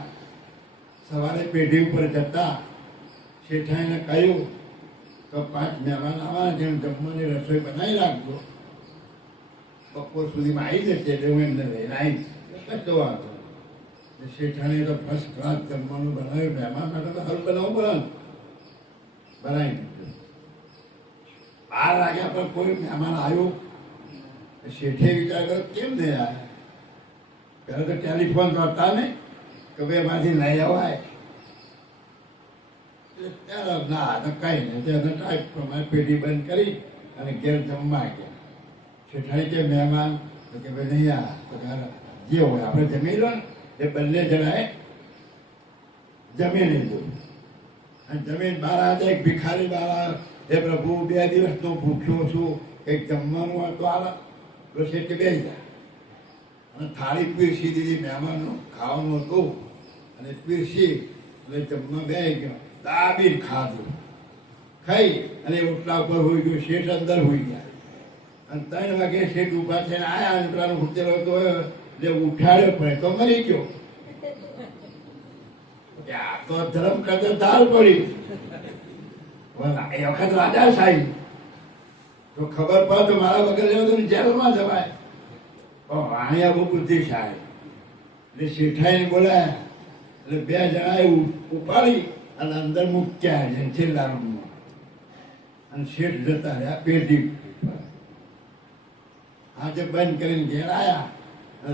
સવારે પેઢી ઉપર જતા શેઠાઈને કહ્યું તો 5 મહેમાન આવવાના છે, જમવાની રસોઈ બનાવી રાખજો, બપોર સુધીમાં આવી જશે એટલે હું એમને લઈને આવીશ. કશો વાંધો. શેઠાણી તો ફર્સ્ટ ક્લાસ જમવાનું બનાવ્યું. મહેમાન માટે તો હલ બનાવવું પડે ને. બનાવી દીધું. 12 વાગ્યા પર કોઈ મહેમાન આવ્યું. શેઠે વિચાર કર્યો કેમ નહીં આવ્યા. પહેલાં તો ટેલિફોન કરતા ને કે ભાઈ એમાંથી લઈ અવાય. ત્યારે ના તો કઈ નહીં. તેને ટાઈપ પ્રમાણે પેઢી બંધ કરી અને ઘેર જમવા ગયા. શેઠાણી કે મહેમાન તો કે ભાઈ નહીં આવ્યા. જે હોય આપણે જમી લો ને એ બંને જણાએ જમી લીધું. અને જમીન બહાર આવ્યા. એક ભિખારી બહાર આવ્યો. હે પ્રભુ 2 દિવસનો ભૂખ્યો છું, કંઈક જમવાનું હોય તો આવે. તો શેઠે બેસી જાય અને થાળી પીરસી દીધી. મહેમાનનું ખાવાનું હતું અને પીરસી એટલે જમવા બેસી ગયો. દાબીને ખાધું. ખાઈ અને ઓટલા ઉપર હોઈ ગયો. શેઠ અંદર હોઈ ગયા. અને 3 વાગે શેઠ ઊભા થઈને આવ્યા. અને પેલાનું હોટેલ હતો એટલે ઉઠાડ્યો પડે તો મરી ગયો. આ તો ધર્મ કરતા ધાર પડી. એ વખત રાજા સાહેબ તો ખબર પડે તો મારા વગર લેવો તો જેલમાં જવાય. પણ વાણિયા બહુ બુદ્ધિશાળી એટલે શેઠાઈને બોલાયા. એટલે 2 જણાએ ઉપાડી અને અંદર મૂક્યા છેલ્લા રૂમમાં. અને શેઠ જતા રહ્યા પેઢી. આજે બંધ કરીને ઘેર આવ્યા.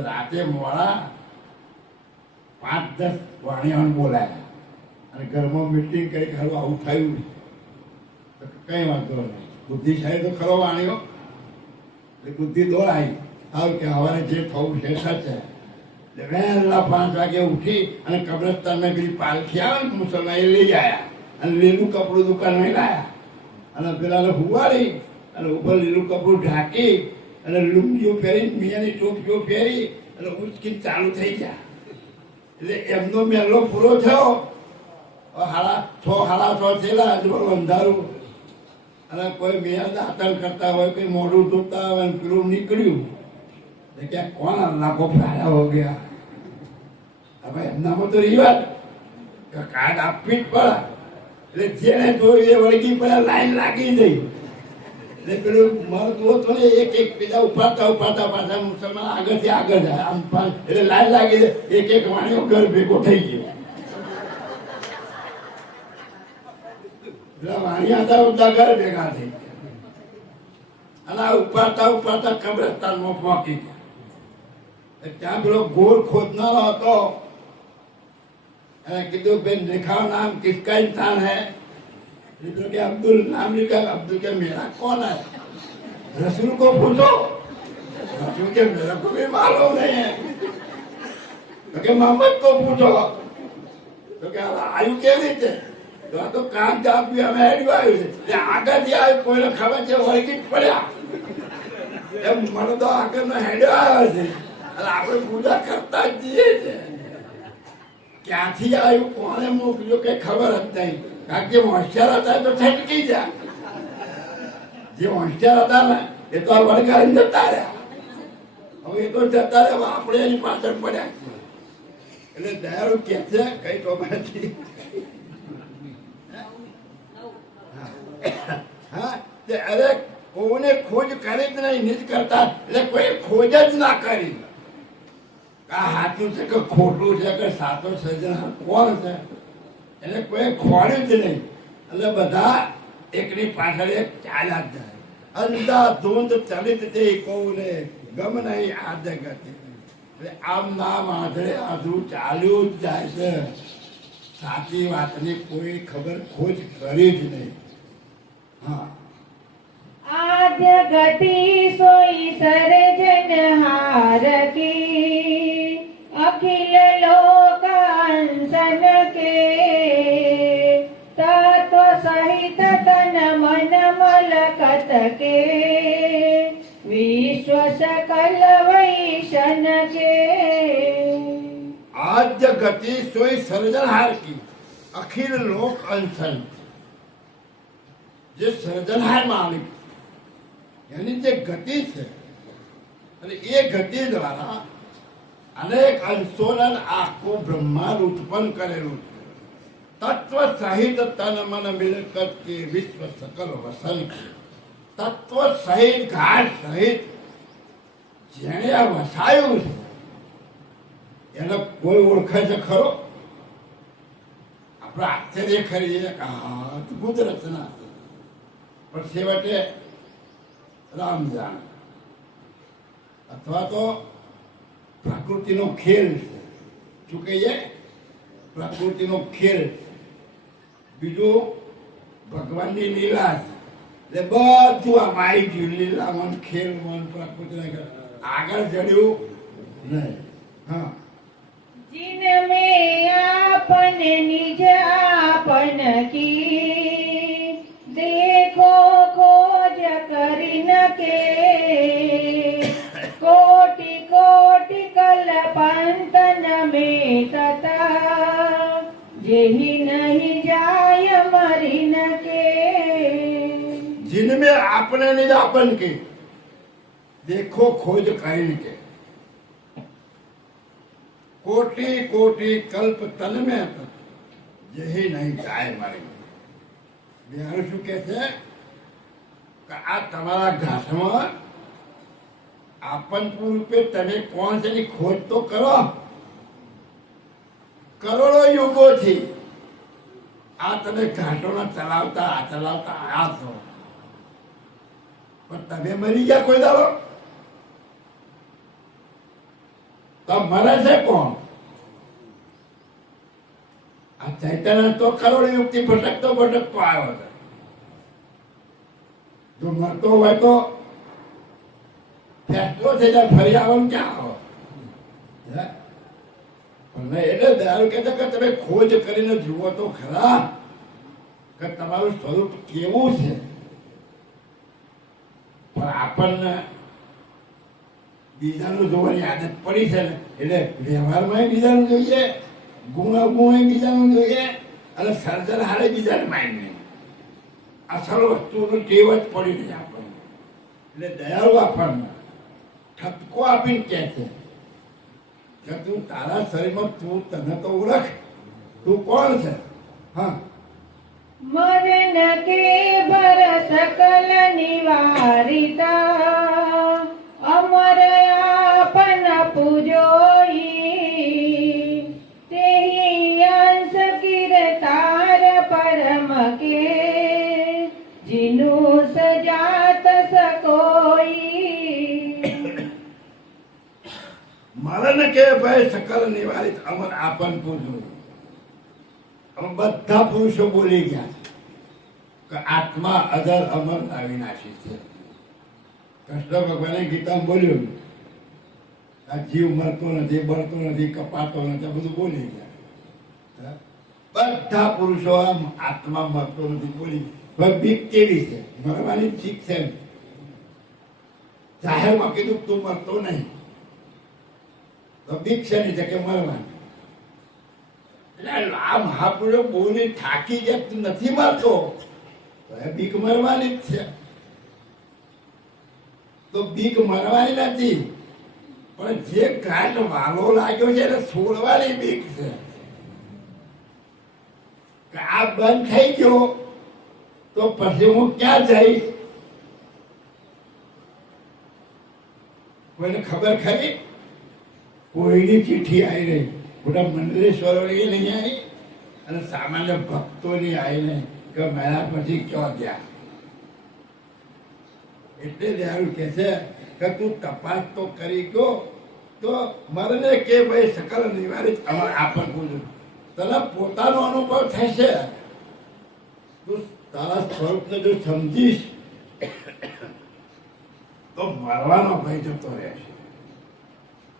રાતે મોડા 5-10 વાણિયાઓને બોલાયા અને ઘરમાં મીટિંગ કરી ખરું આવું થયું. કઈ વાંધો નહીં. બુદ્ધિશાળી તો ખરો વાણ્યો એટલે બુદ્ધિ દોડાઈ. આવ કે હવારે જે થવું છે સચ. એટલે વહેલા 5 વાગે ઉઠી અને કબ્રસ્તાનમાં પેલી પાલખી આવે ને મુસલમાન એ લઈ આવ્યા અને લીલું કપડું દુકાનમાં લાયા અને પેલાને હુવાડી અને ઉપર લીલું કપડું ઢાંકી અને લુંગીઓ પહેરી મિયાની ટોપીઓ પહેરી અને ઉચકીને ચાલુ થઈ ગયા. એટલે એમનો મેલો પૂરો થયો. 6:30 થયેલા થોડું અંધારું અને કોઈ મિયા દાંતણ કરતા હોય, કોઈ મોઢું ધોતા હોય, પેલું નીકળ્યું. ક્યાં કોણ લાખો ફાળા હો ગયા. હવે એમનામાં તો રિવાજ કાર્ડ આપવી જ પડે. એટલે જેને જોયું એ વળગી પડે. લાઈન લાગી ગઈ. એટલે પેલું મળતું હતું ને એક પેલા ઉપાડતા પાછા મુસલમાન આગળથી આગળ જાય. આમ એટલે લાઈન લાગી જાય. એક વાણીઓ ઘર ભેગો થઈ ગયો. એટલે વાણિયા હતા બધા ઘર ભેગા થઈ ગયા. અને આ ઉપાડતા કબ્રસ્તાનમાં પહોંચી ગયા. ત્યાં પેલો ગોળ ખોદનારો હતો कीधु बेन लिखा नाम किसका इंसान है? तो के अब्दुल नाम लिखा। अब्दुल के मेरा कौन है? रसूल को पूछो। रसूल के मेरे को भी मालूम नहीं है। तो के मोहम्मद को पूछो। तो क्या आयु के रीते तो काम जाप भी हमें हेडू आयु है आगे थी आयु कोई ने खबर છે વળગી પડ્યા એમ મને તો આગળનો હેડો આવ્યો છે અને આપણે પૂજા કરતા જ જઈએ છે ક્યાંથી આવ્યું કોને મોકલ્યો કઈ ખબર જ નહીં કારણ કે હોશિયાર હતા તો છટકી જાય જે હોશિયાર હતા ને એ તો વળગાડીને જતા રહ્યા હવે એ તો જતા રહ્યા આપણે એની પાછળ પડ્યા એટલે દયાળુ કે છે કઈ તો નથી હા તે અરે કોઈને ખોજ કરી જ નહીં નિજ કરતા એટલે કોઈ ખોજ જ ના કરી આ સાચું છે કે ખોટું છે કે સાચો સર્જન કોણ છે એટલે કોઈ ખોડ્યું જ નહીં એટલે બધા એકની પાછળ એક ચાલ્યા જ જાય અંધા ધૂંધ ચલિત તે કોને ગમ નહીં આ જગત એટલે આમ નામ આધળે આધું ચાલ્યું જ જાય છે સાચી વાતની કોઈ ખબર ખોજ કરી જ નહીં હા આદ્ય ગતિ સોઈ સર્જનહાર કી અખિલ લોકાંસન કે તત્વ સહિત તન મન મલકત કે વિશ્વ સકલ વૈશન કે आद्य गति सोई सर्जनहार की अखिल लोक अंसन જે સર્જનહાર માલિક यानी જે ગતિ છે અને એ ગતિ દ્વારા અનેક અંશોના આખું બ્રહ્માંડ ઉત્પન્ન કરેલું છે તત્વ સહિત તન મન મિલકત કે વિશ્વ સકલ વસન તત્વ સહિત ઘાટ સહિત જેણે આ વસાયું છે એને કોઈ ઓળખે છે ખરો? આપણે આશ્ચર્ય કરીએ કે હા અદભુત રચના છે પણ છેવટે રામ જાણ અથવા તો પ્રકૃતિનો ખેલ છે શું કહીએ? પ્રકૃતિનો ખેલ બીજું ભગવાનની લીલા છે એટલે બધું આ માઈ ગયું લીલા મન ખેલ મન પ્રકૃતિના આગળ જડ્યું નહીં હા जिनमें आपन निज आपन की देखो खोज करिन के कोटि कोटि कल्पंतन में तथा जेहि नहीं जाय मरिन के जिनमें आपने निज आपन की देखो खोज करिन के कोटि कोटि कल्प तन में यही नहीं જાય મારી બિહાર શું કે છે કે આ તમારા ઘાસમાં આપન રૂપે તમે કોણ છે એની ખોજ તો કરો કરોડો યુગોથી આ તમે ઘાટોના ચલાવતા આ છો પણ તમે મરી ગયા કોઈ દાડો તો મરે છે કોણ? આ ચૈતન્ય તો કરોડ યુક્તિ ભટકતો આવ્યો છે જો મરતો હોય તો ફેસલો થઈ જાય ફરી આવવાનું ક્યાં આવો પણ એટલે દારૂ કહે છે કે તમે ખોજ કરીને જુઓ તો ખરા કે તમારું સ્વરૂપ કેવું છે પણ આપણને બીજાનું જોવાની આદત પડી છે ને એટલે વ્યવહારમાં બીજાનું જોઈએ ગુણ બીજાનું જોઈએ અને સર્જનહારે બીજાને માઇન્ડ નહીં અસલ વસ્તુનું ટેવ જ પડી રહી આપણને એટલે દયાળુ આપણને ઠપકો આપીને કહે છે કે તું તારા શરીરમાં તું તને તો ઓળખ તું કોણ છે હા મરણ કે ભર સકલ નિવારિતા અમર આપન પૂજોઈ તેહી અંશ કીર્તાર પરમ કે જીનું સજાત સકોઈ મરણ કે ભય સકલ નિવારિત અમર આપન પૂજવું હવે બધા પુરુષો બોલી ગયા છે કે આત્મા અધર અમર અવિનાશી છે. કૃષ્ણ ભગવાને ગીતામાં બોલ્યું આ જીવ મરતો નથી, બળતો નથી, કપાતો નથી, આ બધું બોલી ગયા. બધા પુરુષો આમ આત્મા મરતો નથી બોલી. પણ બીક કેવી છે? મરવાની ચીક છે. જાહેરમાં કીધું તું મરતો નહીં, તો બીક છે નહીં કે મરવાની. એટલે આ મહાપુરુષો બોલી થાકી ગયા, તું નથી મરતો તો એ બીક મરવાની જ છે. તો બીક મરવાની નથી, પણ જે ઘાટ વાલો લાગ્યો છે એને છોડવાની બીક છે કે આ બંધ થઈ ગયો તો પછી હું ક્યાં જઈશ? કોઈને ખબર ખરી? કોઈની ચિઠ્ઠી આવી રહી, મોટા મંડલેશ્વરોની નહીં આવી અને સામાન્ય ભક્તોની આવી નહીં કે મારા પછી ક્યાં ગયા. એટલે દયાળુ કહે છે કે તું તપાસ તો કરી ગયો તો મરને કે ભાઈ સકલ નિવારિત અમારે આપવું જોઈએ. તને પોતાનો અનુભવ થશે, તું તારા સ્વરૂપને જો સમજીશ તો મરવાનો ભય જતો રહેશે.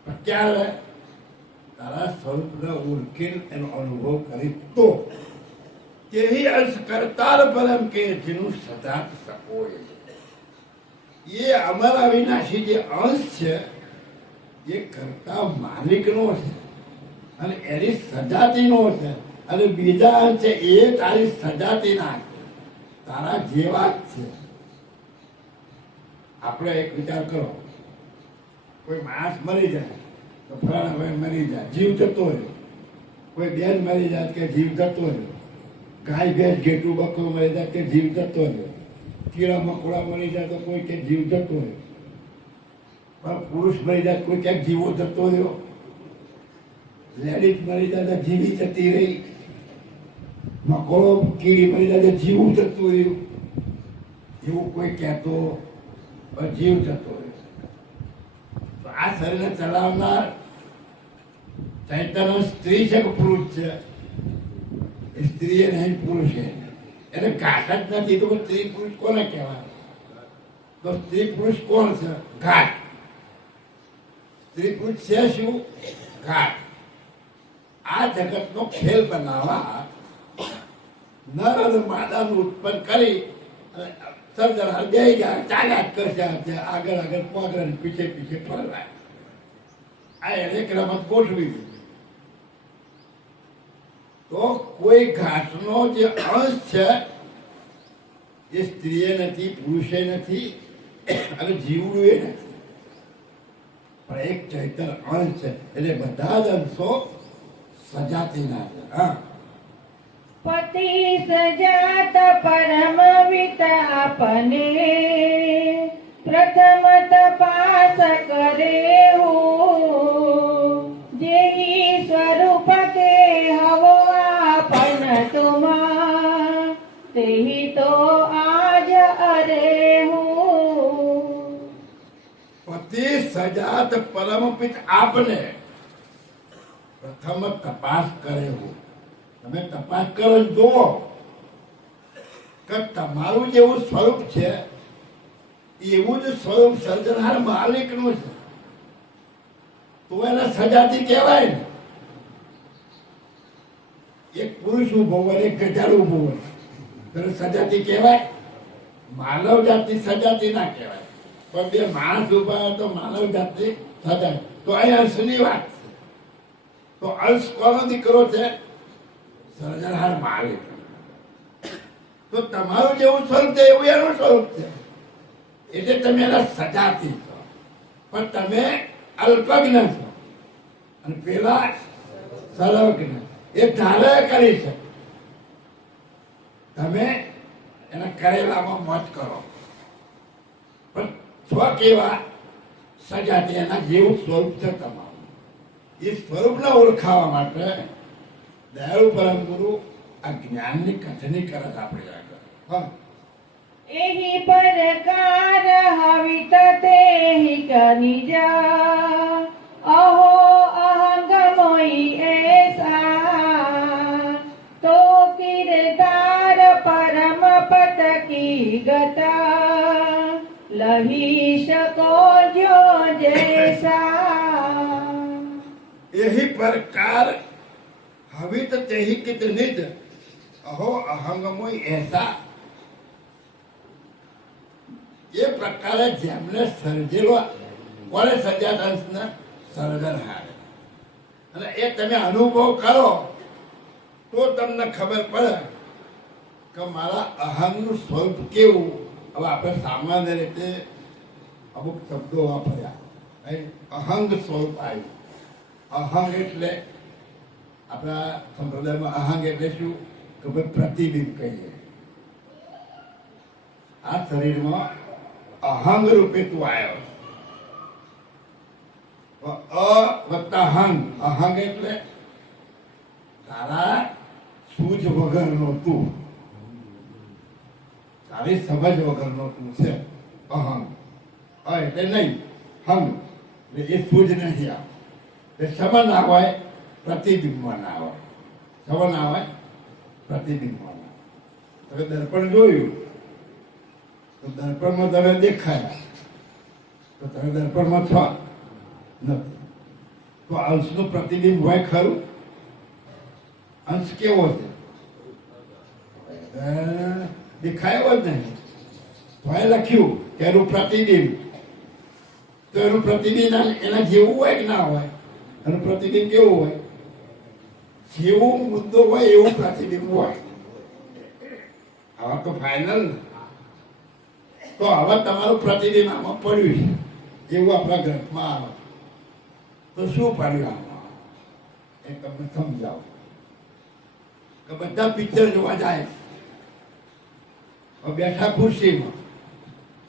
પણ ક્યારે? તારા સ્વરૂપને ઓળખીને એનો અનુભવ કરી તો. તેહી અંશ કરતાર પરમ કે જેનું સદાત સપોય. એ અમર અવિનાશી જે અંશ છે એ કરતા માલિકનો છે અને એની સજાતીનો છે, અને બીજા અંશ છે એ તારી સજાતીના તારા જેવા જ છે. આપણે એક વિચાર કરો, કોઈ માણસ મરી જાય તો ફલાણા ભાઈ મરી જાય, જીવ જતો રહ્યો. કોઈ બેન મરી જાય કે જીવ જતો રહ્યો. ગાય ભેંસ ઘેટું બકરું મરી જાય કે જીવ જતો રહ્યો. કીડા મકોડા મરી જાય તો કોઈ કે જીવ જતો રહ્યો. પણ પુરુષ મરી જાય કોઈ ક્યાંક જીવો જતો રહ્યો. લેડીઝ મરી જાય તો જીવી જતી રહી. મકોડો કીડી મરી જાય તો જીવું જતું રહ્યું. એવું કોઈ કહેતો જીવ જતો રહ્યો. તો આ શરીરને ચલાવનાર ચૈતન્ય સ્ત્રી છે કે પુરુષ છે? એ સ્ત્રી એ નહીં, પુરુષ છે. એટલે ઘાટ જ નથી તો સ્ત્રી પુરુષ કોને કહેવાય? તો સ્ત્રી પુરુષ કોણ છે? ઘાટ. સ્ત્રી પુરુષ છે શું? ઘાટ. આ જગતનો ખેલ બનાવવા નર અને માદાનું ઉત્પન્ન કરી સર્જન બે ગયા, ચાલ્યા જ કરશે. આગળ આગળ પગર પીછે પીછે ફરવાય. આ એને એક રમત ગોઠવી દીધી. તો કોઈ ઘાટનો જે અંશ છે એ સ્ત્રીએ નથી, પુરુષે નથી અને જીવડું એ નથી, પણ એક ચૈતન્ય અંશ છે. એટલે બધા જ અંશો સજાતીના છે. હા, પતિ સજાત પરમ વિતાપને પ્રથમ તપાસ કરે હો. જેહી સ્વરૂપ કે હવો આપન તુમા તેહી તો આજ અરે હું. પતિ સજાત પરમ પિત આપને પ્રથમ તપાસ કરે હો. તમે તપાસ કરો ને જુઓ કે તમારું જેવું સ્વરૂપ છે એવું જ સ્વરૂપ સર્જનહાર માલિકનું છે. તો એને સજાતી કહેવાય ને. એક પુરુષ ઉભો હોય, એક ગધાડ ઉભો હોય, તો સજાતી કહેવાય? માનવ જાતિ સજાતી ના કહેવાય. પણ બે માણસ ઉભા હોય તો માનવ જાતિ સજાતી. તો અહીં અંશની વાત છે. તો અંશ કોનો દીકરો છે? સર્જનહાર માલિક. તો તમારું જેવું સ્વરૂપ છે એવું એનું સ્વરૂપ છે. એટલે તમે એના સજાતી છો, પણ તમે અલ્પજ્ઞ છો અને પેલા સર્વજ્ઞ. એ ધારે કરી છે, તમે એના કરેલામાં મોજ કરો. પણ સ્વ કેવા સજાતી એના જેવું સ્વરૂપ છે તમારું. એ સ્વરૂપને ઓળખાવા માટે દયાળુ પરમ ગુરુ આ જ્ઞાનની કથની કરે છે આપણે આગળ. હા, એહી પરકાર હવિત તેહી કનિજા અહો અહંગમોઈ એસા તો વિગતા લહી શકો જો જૈસા यही प्रकार हवित तेहि कित निज अहो अहंगमोय ऐसा ये प्रकारे જેમને સર્જેલો કોણે સર્જ્યા અંશને સર્જનહાર અને એ તમે અનુભવ કરો તો તમને ખબર પડે કે મારા અહંગનું સ્વરૂપ કેવું. હવે આપણે સામાન્ય રીતે અમુક શબ્દો વાપર્યા, અહંગ સ્વરૂપ આવ્યું. અહંગ એટલે આપણા સંપ્રદાયમાં અહંગ એટલે શું કે ભાઈ પ્રતિબિંબ કહીએ. આ શરીરમાં અહંગ રૂપે તું આવ્યો. અ વત્તા હંગ, અહંગ એટલે તારા સૂઝ વગરનો તું, તારી સમજ વગરનો તું છે અહંગ. એટલે નહીં, હંગ એટલે એ સૂઝ નથી આ. એ સમ ના હોય, પ્રતિબિંબમાં ના હોય. સમ ના હોય, પ્રતિબિંબમાં ના હોય. તમે દર્પણ જોયું તો દર્પણમાં તમે દેખાયા તો તમે દર્પણમાં છો નથી. તો અંશનું પ્રતિબિંબ હોય ખરું? અંશ કેવો છે? દેખાયો જ નહીં. તો એ લખ્યું કે એનું પ્રતિબિંબ, તો એનું પ્રતિબિંબ એના જેવું હોય કે ના હોય? એનું પ્રતિબિંબ કેવું હોય? જેવું મુદ્દો હોય એવું પ્રતિબિંબ હોય. આવા તો ફાઇનલ. તો હવે તમારું પ્રતિબિંબ આમાં પડ્યું છે એવું આપણા ગ્રંથમાં આવે. તો શું પડ્યું આમાં એ તમને સમજાવો. કે બધા પિક્ચર જોવા જાય, બેઠા ખુરશીમાં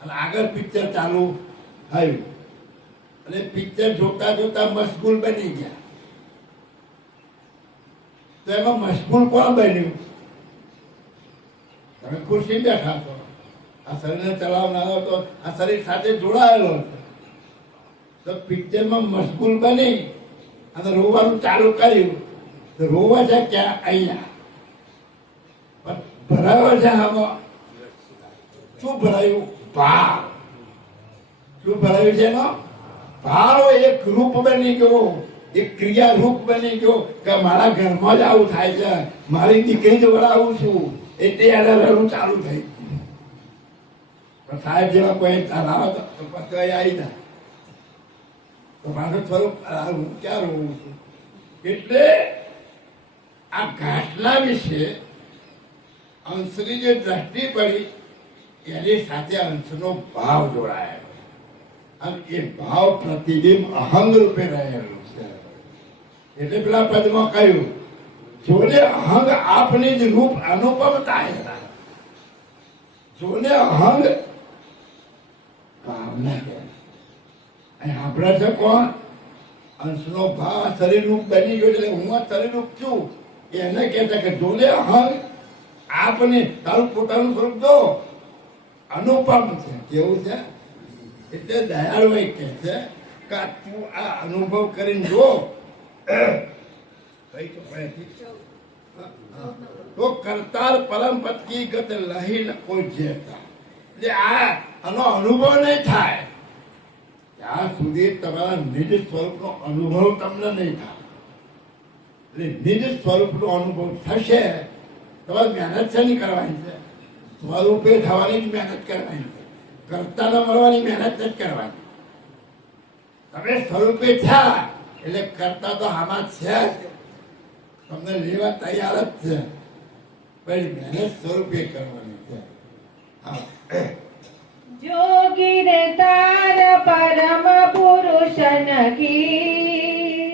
અને આગળ પિક્ચર ચાલુ થયું અને પિક્ચર જોતા જોતા મશગુલ બની ગયા. તો એમાં મશગુલ કોણ બન્યું? તમે ખુરશી બેઠા છો, આ શરીરને ચલાવનારો તો આ શરીર સાથે જોડાયેલો હતો. તો પિક્ચરમાં મશગુલ બની અને રોવાનું ચાલુ કર્યું. તો રોવા છે ક્યાં? અહીંયા. પણ ભરાયો છે આમાં શું ભરાયું? ભાવ. શું ભરાયું છે એનો? ભાવ. એક રૂપ બની ગયો, એક ક્રિયા રૂપ બની ગયો કે મારા ઘરમાં જ આવું થાય છે, મારી દીકરી જ વળાવું છું એટલે એને રડવું ચાલુ થઈ ગયું. પણ સાહેબ જેવા કોઈ ચલાવે તો પછી આવી જાય તો મારું સ્વરૂપ હું ક્યાં રહું છું. એટલે આ ઘાટલા વિશે અંશની જે દ્રષ્ટિ પડી એની સાથે અંશનો ભાવ જોડાયેલો અને એ ભાવ પ્રતિબિંબ અહંગ રૂપે રહેલું છે. એટલે પેલા પદમાં કહ્યું, જોને અહંગ આપની જ રૂપ અનુપમતા હતા. જોને અહંગ ભાવના કહે. અહીં આપણે છે કોણ? અંશનો ભાવ શરીર રૂપ બની ગયો એટલે હું આ શરીર રૂપ છું એને કહેતા કે જોને અહંગ આપને તારું પોતાનું સ્વરૂપ જો અનુપમ છે. કેવું છે? એટલે દયાળુ કહે છે કે તું આ અનુભવ કરીને જો તો કરતાર પરમ પદ કી ગત લહી ન કોઈ જેતા. એટલે આનો અનુભવ નહીં થાય ત્યાં સુધી તમારા નિજ સ્વરૂપનો અનુભવ તમને નહીં થાય. એટલે નિજ સ્વરૂપનો અનુભવ થશે તમારે મહેનત છે નહીં કરવાની છે. સ્વરૂપે થવાની જ મહેનત કરવાની છે. કરતા ન મળવાની મહેનત જ કરવાની. તમે સ્વરૂપે થયા એટલે કરતા તો આમાં છે જ, તમને લેવા તૈયાર જ છે. પણ મહેનત સ્વરૂપે કરવાની છે. જોગી રે તાર પરમ પુરુષ નખી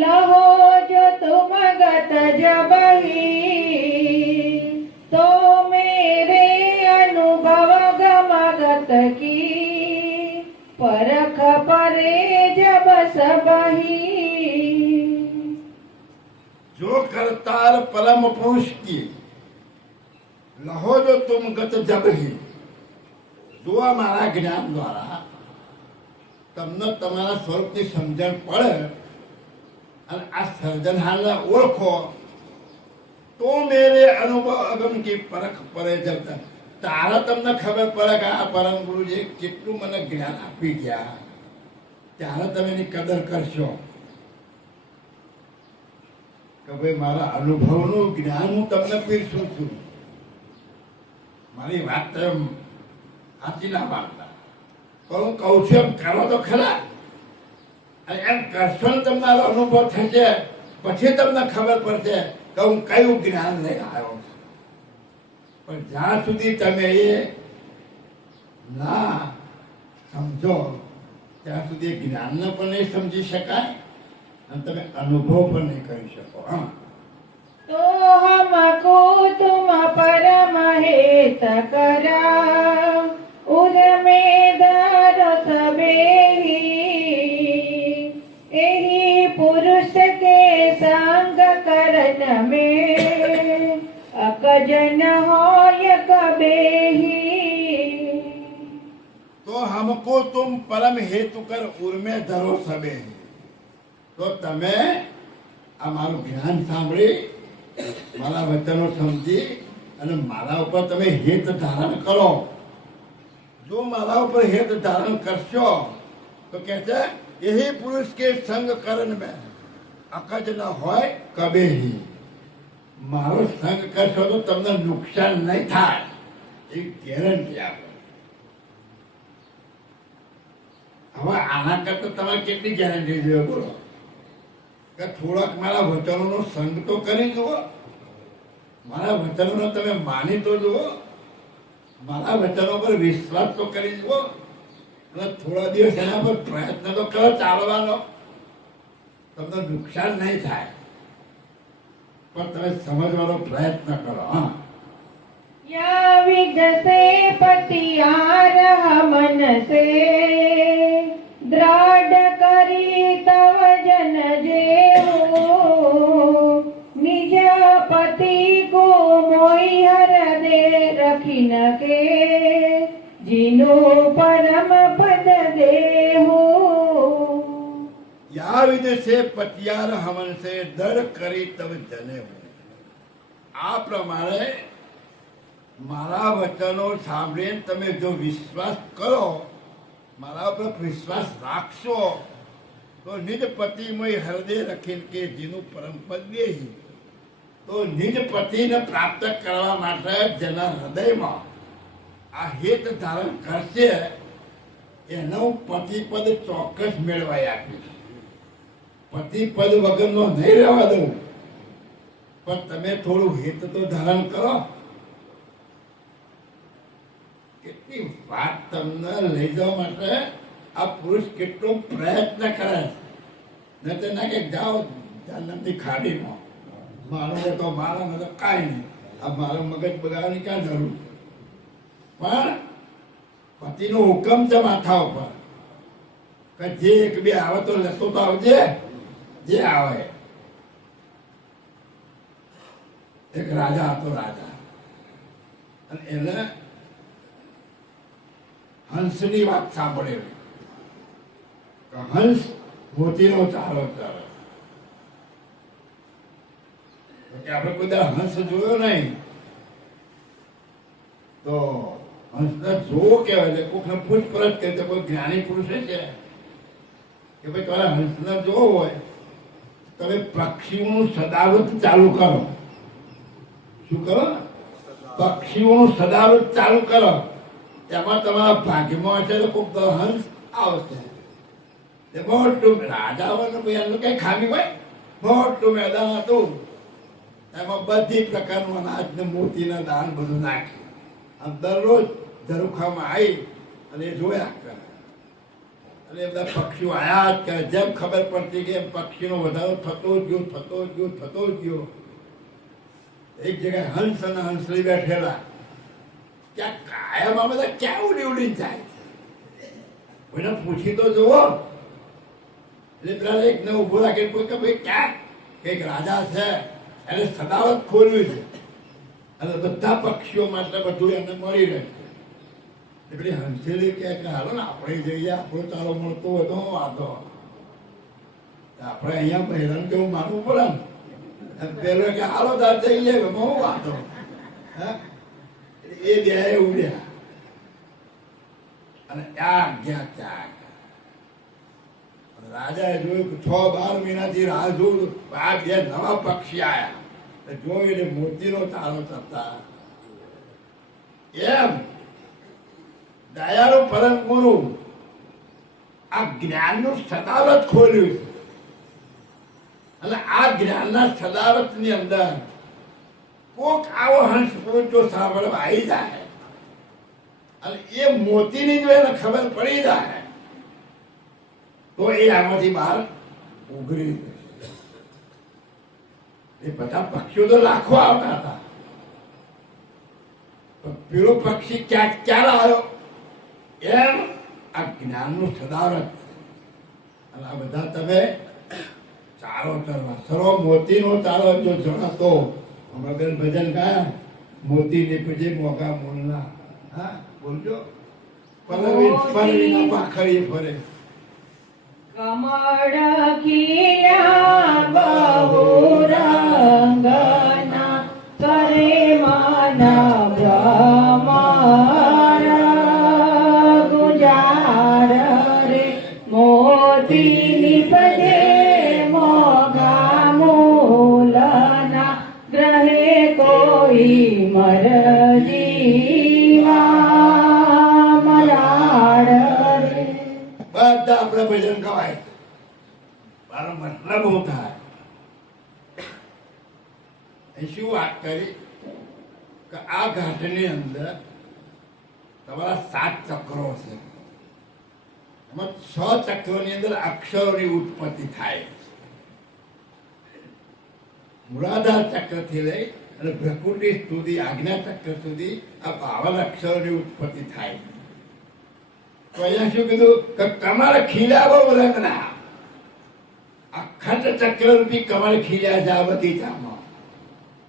લહો જો તુમ ગત જબહી તો મેરે અનુભવ ગમગત કી પરખ પરે જબ સબહી. જો કરતાર પરમ પુરુષ કી લહો જો તુમ ગત જબહી. જો આ મારા જ્ઞાન દ્વારા તમને તમારા સ્વરૂપની સમજણ પડે અને આ સર્જનહારને ઓળખો તો મેરે અનુભવ અગમ કી પરખ પરે જબ તક. તારે તમને ખબર પડે કે આ પરમ ગુરુજી કેટલું મને જ્ઞાન આપી ગયા, ત્યારે તમે એની કદર કરશો કે ભાઈ મારા અનુભવનું જ્ઞાન હું તમને પીરસું છું. મારી વાત તો એમ સાચી ના માનતા, પણ હું કહું છું એમ કરો તો ખરા. અને એમ કરશો ને તમને અનુભવ થશે, પછી તમને ખબર પડશે કે હું કયું જ્ઞાન લઈને આવ્યો છું. પણ જ્યાં સુધી તમે એ ના સમજો ત્યાં સુધી જ્ઞાનને પણ નહીં સમજી શકાય અને તમે અનુભવ પણ નહીં કરી શકો. હા, तो हमको तुम परम हेत करा उर्मेदार सबेही एही पुरुष के संग करन में अकजन होय कबेही. તો હમકો તુમ પરમ હેતુ કર ઉર્મે ધરો સબે. તો તમે આ મારું જ્ઞાન સાંભળી, મારા વચનો સમજી અને મારા ઉપર તમે હેત ધારણ કરો. જો મારા ઉપર હેત ધારણ કરશો તો કે છે એહી પુરુષ કે સંગ કરન મેં અકજ ન હોય કબેહી. મારો સંગ કરશો તો તમને નુકસાન નહીં થાય, એ ગેરંટી આપે. હવે આના કરતા તમારે કેટલી ગેરંટી જોઈએ બોલો? કે થોડાક મારા વચનોનો સંગ તો કરી જુઓ, મારા વચનોનો તમે માની તો જુઓ, મારા વચનો પર વિશ્વાસ તો કરી જુઓ, અને થોડા દિવસ એના પર પ્રયત્ન તો કરો ચાલવાનો. તમને નુકસાન નહીં થાય, પણ તમે સમજવાનો પ્રયત્ન કરો. હા, या विजसे पतियार मन से द्राढ़ करी तव जन जेहो निज पति को मोहि हर दे रखी न के जिनो परम पद देहो. યા વિદેશે પતિયાર હવન સે દર કરી તવ જને હો. આ પ્રમાણે મારા વચનો સાંભળીને તમે જો વિશ્વાસ કરો, મારા ઉપર વિશ્વાસ રાખશો, તો નિજ પતિમય હૃદય રખીને કે જેનું પરમ પદ દેહી. તો નિજ પતિને પ્રાપ્ત કરવા માટે જેના હૃદયમાં આ હેત ધારણ કરશે એનું પતિપદ ચોક્કસ મેળવાઈ આપીશ. પતિપદ વગરનો નહીં રહેવા દઉં, પણ તમે થોડું હેત તો ધારણ કરો. કેટલી વાત તમને લઈ જવા માટે આ પુરુષ કેટલો પ્રયત્ન કરે. ન તો ના કે જાઓ જન્મથી ખાડીમાં મારો તો મારા તો કાંઈ નહીં, આ મારો મગજ બગાડવાની ક્યાં જરૂર. પણ પતિનો હુકમ છે માથા ઉપર કે જે એક બે આવે તો લેતો તો આવજે, જે આવે. એક રાજા હતો, રાજા, અને એને હંસની વાત સાંભળેલી કે હંસ મોતીનો ચારો ચાલે. આપણે કોઈ દાડો હંસ જોયો નહીં, તો હંસને જોવો કહેવાય છે. કોઈકને પૂછપરછ કરી તો કોઈ જ્ઞાની પુરુષ છે કે ભાઈ તમારે હંસને જોવો હોય તમે પક્ષીઓનું સદાવત ચાલુ કરો. શું કરો? પક્ષીઓનું સદાવત ચાલુ કરો. એમાં તમારા ભાગ્યમાં હશે તો કોઈક હંસ આવશે. મોટું રાજાઓનું એનું કઈ ખામી હોય, મોટું મેદાન હતું, એમાં બધી પ્રકારનું અનાજ ને મોતીના દાન બધું નાખ્યું. આમ દરરોજ ઝરૂખામાં આવી અને એ જોયા કરે, અને એ બધા પક્ષીઓ આયા જ કરે. જેમ ખબર પડતી કે એમ પક્ષીનો વધારો થતો જ ગયો, થતો જ ગયો, થતો જ ગયો. એક જગ્યાએ હંસ અને હંસલી બેઠેલા, ક્યાં કાયમ બધા ક્યાં ઉડી ઉડીને જાય. કોઈને પૂછી તો જુઓ. એટલે પેલા એક ને ઉભો રાખીને કોઈ કે ભાઈ ક્યાં, કઈક રાજા છે એને સદાવત ખોલવી છે અને બધા પક્ષીઓ માટે બધું એને મળી રહે છે. પેલી હંસેલી કે હાલો ને આપણે જઈએ, આપણો ચાલો મળતો હોય તો હું વાંધો. આપણે અહીંયા બહેરાન કેવું માનવું પડે ને. પેલો કે હાલો તાર જઈએ હું વાંધો. એ બે ઉડ્યા અને આ ગયા ત્યાં રાજાએ જોયું કે 6-12 મહિનાથી રાહ જોયું, આ બે નવા પક્ષી આયા જોયું એટલે મોતીનો તારો થતા એમ દયાળુ પરમ ગુરુ આ જ્ઞાનનું સદાવત ખોલ્યું છે અને આ જ્ઞાનના સદાવતની અંદર કોક આવો હંસ પુરુષ જો સાંભળવા આવી જાય અને એ મોતીની જો એને ખબર પડી જાય તો એ આમાંથી બહાર ઉઘરી જશે. એ બધા પક્ષીઓ તો લાખો આવતા હતા, પણ પેલો પક્ષી ક્યાં આવ્યો એમ આ જ્ઞાનનું સદાવત. અને આ બધા તમે ચારો ચરવા સરો મોતીનો ચારો જો જણાતો અમારા ભજન ગાયા મોતી નીપજે મોગા મૂળના. હા બોલજો. પરવીના પાખરી ફરે કમળ ખીલ્યા બહુ રંગના કરે માના ભ્રમર ગુજાર રે મોતી નિપજે મોગા મૂલના ગ્રહે કોઈ મર જીવા મલાડ રે. બધા આપણે ભજન ગવાય, મારો મતલબ હું થાય શું વાત કરી કે આ ઘાટની અંદર તમારા 7 ચક્રો છે. એમાં 6 ચક્રોની અંદર અક્ષરોની ઉત્પત્તિ થાય. મૂળાધાર ચક્રથી લઈ અને પ્રકૃતિ સુધી આજ્ઞા ચક્ર સુધી આ 52 અક્ષરોની ઉત્પત્તિ થાય. તો અહીંયા શું કીધું કે કમળ ખીલ્યા બહુ રંગના. અખંડ ચક્ર રૂપી કમળ ખીલ્યા છે આ બગીચામાં.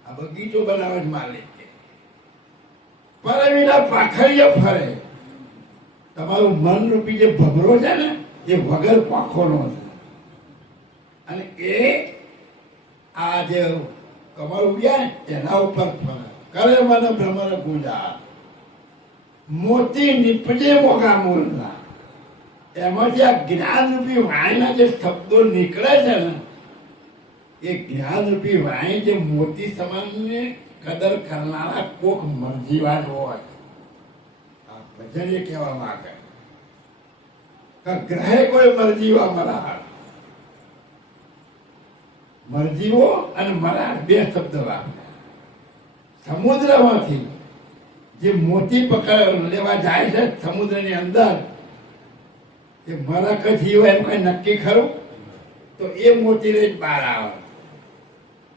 આ બગીચો બનાવે છે માલિક. પરવીના પાખરીએ ફરે. તમારું મન રૂપી જે ભમરો છે ને એ વગર પાંખોનો છે અને એ આ જે કમળ ઉડ્યા ને એના ઉપર ફરે. કરે મને ભ્રમર ગુંજા મોતી નિપજે મોગા મૂળના. એમાંથી આ જ્ઞાન રૂપી વાણીના જે શબ્દો નીકળે છે ને એ જ્ઞાન રૂપી વાણી જે મોતી સમાનની કદર કરનારા કોક મરજીવાદ હોય. આ ભજન એ કહેવા માંગે કે ગ્રહે કોઈ મરજીવા મરાર. મરજીવો અને મરાર બે શબ્દ વાપરે. સમુદ્રમાંથી જે મોતી પકડ લેવા જાય છે સમુદ્રની અંદર એ મરક જીવ એમ કઈ નક્કી ખરું તો એ મોતી લઈને બહાર આવે.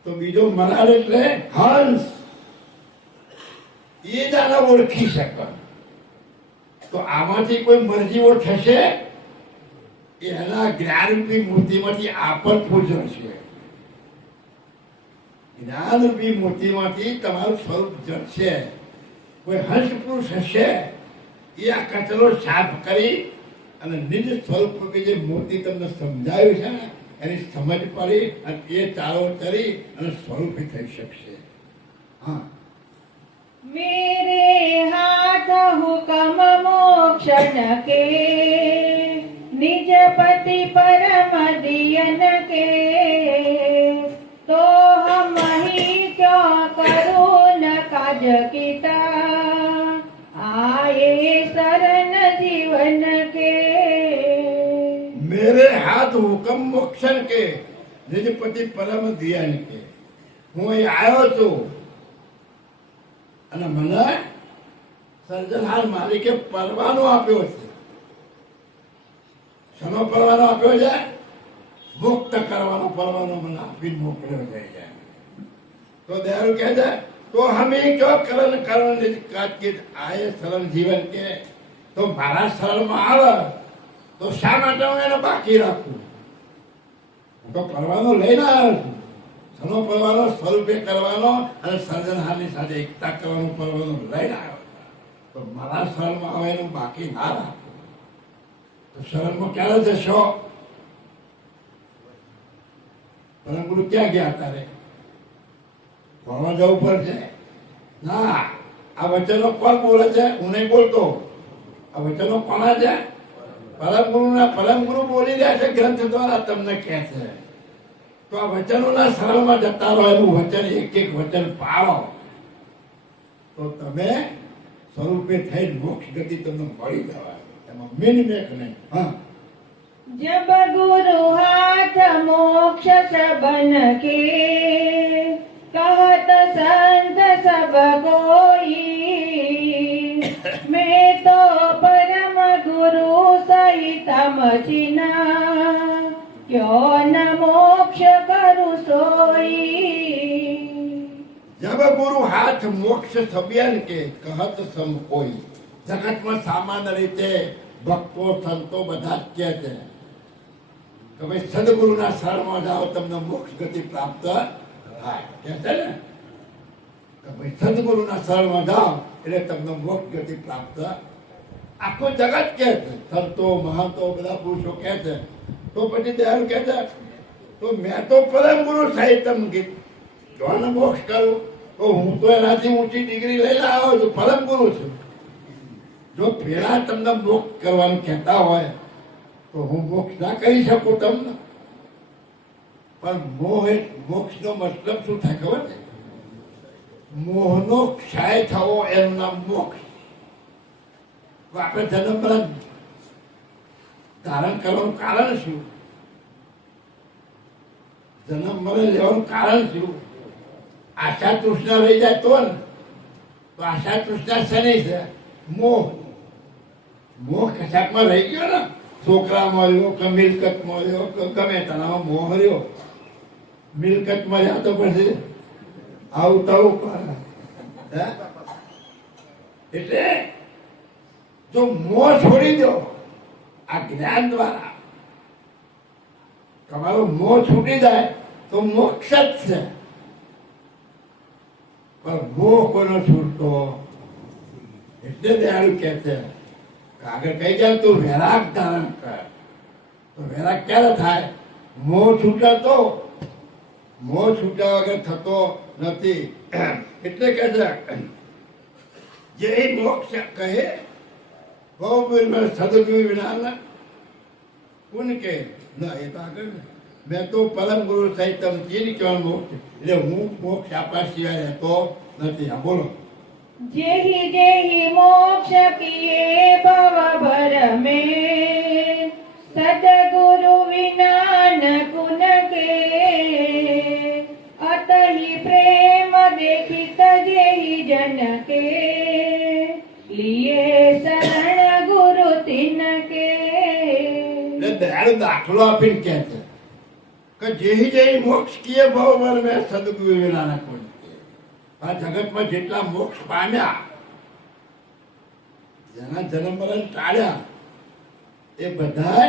તો બીજો મરાર એટલે હંસ. એ જ આને ઓળખી શકે. તો આમાંથી કોઈ મરજીવો થશે એના જ્ઞાનરૂપી મોતીમાંથી આ પણ પૂજન છે. જ્ઞાનરૂપી મોતીમાંથી તમારું સ્વરૂપ જડશે. કોઈ હંસ પુરુષ હશે એ આ કચરો સાફ કરી અને નિજ સ્વરૂપ રૂપી જે મોતી તમને સમજાયું છે ને એની સમજ પડી અને એ ચારો કરી અને સ્વરૂપી થઈ શકશે. હા मेरे हाथ हुक्म मोक्षण के निज पति परम दियन के तो हम ही क्यों करूँ न काज कीता आए शरण जीवन के. मेरे हाथ हुक्म मोक्षण के निज पति परम दियन के. હું અહીં આવ્યો છું અને મને સર્જનહાર માલિકે પરવાનો આપ્યો છે. શનો પરવાનો આપ્યો છે? મુક્ત કરવાનો પરવાનો મને આપીને મોકલ્યો છે. તો દયાળુ કહે છે તો હમે ક્યો કરણ કરણ કાજ કે આયે સરળ જીવન કે. તો મારા સરળમાં આવે તો શા માટે હું એને બાકી રાખું? હું તો પરવાનો લઈને આવ્યો છું. સનો પરવાનો સ્વરૂપે કરવાનો અને સર્જનહારની સાથે એકતા કરવાનો પરવાનો લઈને આવ્યો. તો મારા શરણમાં આવે એનું બાકી ના રાખો. તો શરણમાં ક્યારે જશો? પરમ ગુરુ ક્યાં ગયા તારે? ભણવા જવું પડશે? ના, આ વચનો કોણ બોલે છે? હું નહીં બોલતો. આ વચનો કોના છે? પરમ ગુરુ બોલી રહ્યા છે, ગ્રંથ દ્વારા તમને કહે છે. તો આ વચનોના સરળમાં જતા રહો, એનું વચન એક એક વચન પાળો, તો તમે સ્વરૂપે થઈ મોક્ષ ગતિ તમને મળી જવાય. એમાં મિનમેક નહીં. હા, जब गुरु हाथ मोक्ष सबन के, कहत संत सब कोई, मैं तो परम गुरु सहित मचिना, क्यों न मोक्ष करु सोई. જબ ગુરુ હાથ મોક્ષ સબ્યાન કે કહત સમ કોઈ. જગતમાં સામાન્ય રીતે ભક્તો સંતો બધા જ કહે છે કે ભાઈ સદગુરુના શરણમાં જાઓ તમને મોક્ષ ગતિ પ્રાપ્ત થાય. કહે છે ને કે ભાઈ સદગુરુના શરણમાં જાઓ એટલે તમને મોક્ષ ગતિ પ્રાપ્ત. આખું જગત કહે છે, સંતો મહંતો બધા પુરુષો કહે છે. તો પછી દયાળુ કહે છે તો મેં તો પરમ ગુરુ સાહિત્યમ ગીત જોને મોક્ષ કરું, તો હું તો એનાથી ઊંચી ડિગ્રી લઈને આવ્યો છું, પરમ ગુરુ છું. જો પેલા તમને મોક્ષ કરવાનું કહેતા હોય તો હું મોક્ષ ના કરી શકું તમને. પણ મોક્ષનો મતલબ શું થાય ખબર છે? મોહનો ક્ષય થવો એનું નામ મોક્ષ. તો આપણે જન્મ મરણ ધારણ કરવાનું કારણ શું? જન્મ મરણ લેવાનું કારણ શું? આશા તૃષ્ણા રહી જાય તો ને. તો આશા તૃષ્ણા શેની છે? મોહ. મોહ કશાકમાં રહી ગયો ને, છોકરા મળ્યો કે મિલકત મળ્યો કે ગમે તેનામાં મોહ રહ્યો. મિલકત મળ્યા તો પછી આવું તવું કરે. એટલે જો મોહ છોડી દો આ જ્ઞાન દ્વારા, તમારો મોહ છૂટી જાય તો મોક્ષ જ છે. પણ મોહ કોનો છૂટતો? એટલે દયાળુ કહે છે આગળ કહી જાય તું વૈરાગ ધારણ કર. તો વૈરાગ ક્યારે થાય? મોહ છૂટે તો. મોહ છૂટ્યા વગર થતો નથી. એટલે કહે છે જે મોક્ષ કહે બહુ સદગુરુ વિના કોણ કે ના. એ તો આગળ ને મેં તો પરમ ગુરુ સહિત ચીન કહેવાનું મોક્ષ, એટલે હું મોક્ષ આપવા સિવાય રહેતો નથી. આ બોલો. जेहि जेहि मोक्ष किए भव भर में, सदगुरु विना न कुन के, अतहि प्रेम देखित जेहि जन के, लिए शरण गुरु तिन के. દયાળુ દાખલો આપીને કહે છે કે જેહી જેહી મોક્ષ કીએ ભવ ભર મેં સદગુરુ વિના ન કોઈ. આ જગતમાં જેટલા મોક્ષ પામ્યા, જેના જન્મ મરણ ટાળ્યા, એ બધા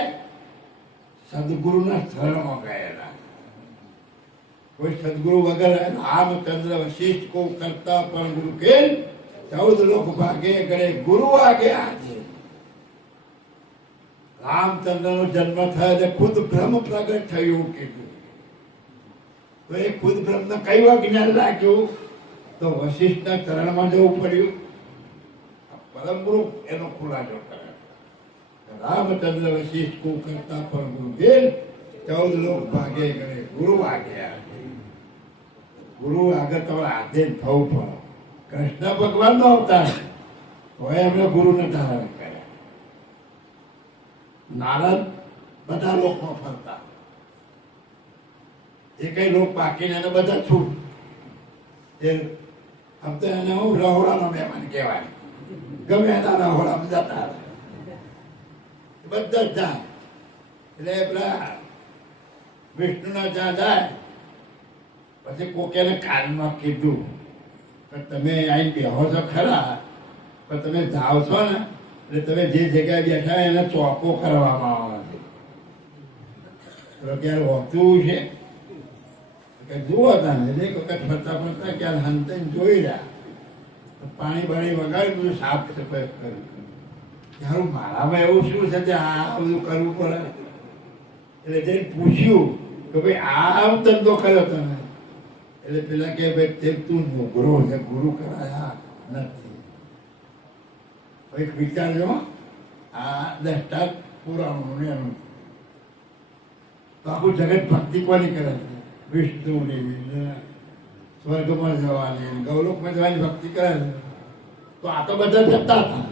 સદગુરુના શરણમાં ગયેલા. કોઈ સદગુરુ વગર રામચંદ્ર વશિષ્ઠ કો કરતા પણ ગુરુ કે 14 લોક ભાગે કરે ગુરુ આગે આજે. રામચંદ્ર નો જન્મ થયો એટલે ખુદ બ્રહ્મ પ્રગટ થયું કીધું. તો એ ખુદ બ્રહ્મ ને કયું જ્ઞાન લાગ્યું? તો વશિષ્ઠના ચરણમાં જવું પડ્યું. પરમ ગુરુ એનો ખુલાસો કરે. રામચંદ્ર વશિષ્ઠ કો કરતા પરમ ગુરુ બેન 14 લોક ભાગે કરે ગુરુ આગે. ગુરુ આગળ તમારે આધીન થવું પડે. કૃષ્ણ ભગવાન નો અવતાર તો એમને ગુરુને ધારણ કર્યા. નારદ બધા લોકમાં ફરતા, એ કઈ લોક બાકી એને બધા છૂટ. આમ તો એને હું રહોડાનો મહેમાન કહેવાય. ગમે એના રહોડામાં જતા બધા જ જાય. એટલે પેલા વિષ્ણુના જ્યાં જાય પછી કોકેને કાનમાં કીધું કે તમે અહીં બેહો છો ખરા, પણ તમે જાઓ છો ને એટલે તમે જે જગ્યાએ બેઠા એને ચોખ્ખો કરવામાં આવે છે. ક્યારે હોતું છે કે જુઓ તમે એક વખત ફરતા ફરતા ક્યારે હંતાઈને જોઈ રહ્યા, પાણી બાણી વગાડી બધું સાફ સફાઈ કર્યું. તારું મારામાં એવું શું છે કે આ બધું કરવું પડે? એટલે જઈને પૂછ્યું કે ભાઈ આમ ધંધો કર્યો તમે? એટલે પેલા કે ભાઈ તે તું નુગરો છે, ગુરુ કરાયા નથી. એક વિચારજો, આ દ્રષ્ટાંત પુરાણનું ને એનું તો આખું જગત ભક્તિ કોની કરે છે? વિષ્ણુની ને સ્વર્ગમાં જવાની ને ગૌલોકમાં જવાની ભક્તિ કરે છે. તો આ તો બધા જતા હતા,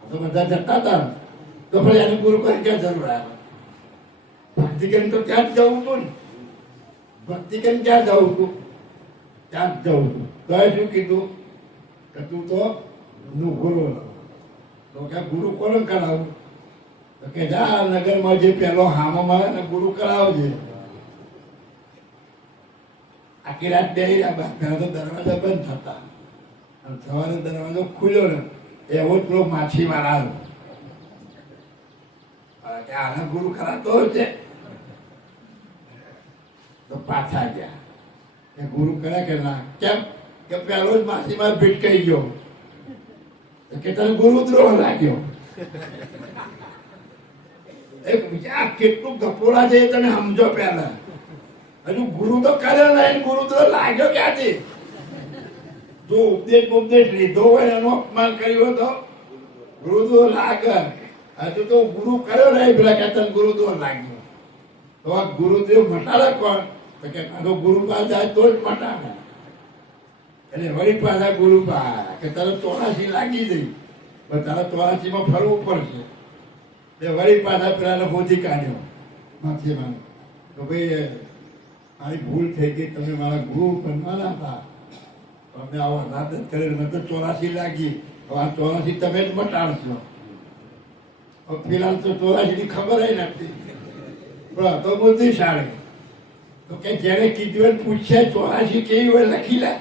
આ તો બધા જતા હતા, તો પછી એને ગુરુ કરી ક્યાં જરૂર આવે? ભક્તિ કરીને તો ત્યાં જ જવું હતું ને, ભક્તિ કરીને ક્યાં જવું હતું? ત્યાં જ જવું હતું. તો એ શું કીધું કે તું તો નું ગુરુ, તો કે ગુરુ કોને કરાવું? તો કે જા નગરમાં જે પેલો હામો મળે ને ગુરુ કરાવજે. આખી રાત બે પહેલા તો દરવાજા બંધ થતા અને સવારે દરવાજો ખુલ્યો ને એવો જ પેલો માછીમાર આવ્યો કે આના ગુરુ કરાતો છે. તો પાછા ગયા કે ગુરુ કરે કે ના? કેમ? કે પેલો જ માછીમાર ભીટકાઈ ગયો કે તને ગુરુદ્રોહ લાગ્યો. એક આ કેટલું ગપોડા છે એ તને સમજો. પેલા હજુ ગુરુ તો કર્યો નહીં, ગુરુદ્રોહ લાગ્યો ક્યાંથી? જો ઉપદેશ લીધો હોય એનો અપમાન કર્યો તો ગુરુદ્રોહ લાગે. હજુ તો ગુરુ કર્યો નહીં, પેલા કે તને ગુરુદ્રોહ લાગ્યો. તો આ ગુરુદેવ મટાડે કોણ? તો કે ગુરુ પાસે જાય તો જ મટાડે. એટલે વળી પાછા ગુરુ પાસે કે તારે 84 લાગી જઈ, પણ તારે 84માં ફરવું પડશે. એ વળી પાછા પેલાને શોધી કાઢ્યો માછીમાર. તો ભાઈ મારી ભૂલ થઈ ગઈ, તમે મારા ગુરુ બનવાના હતા, તમે આવો અનાદત કરીને મેં તો 84 લાગી, હવે આ 84 તમે જ મટાડશો. ફિલહાલ તો 84 ની ખબર નથી, પણ તો બુદ્ધિશાળી. તો કે જેને કીધું એને પૂછશે 84 કેવી હોય લખી લે.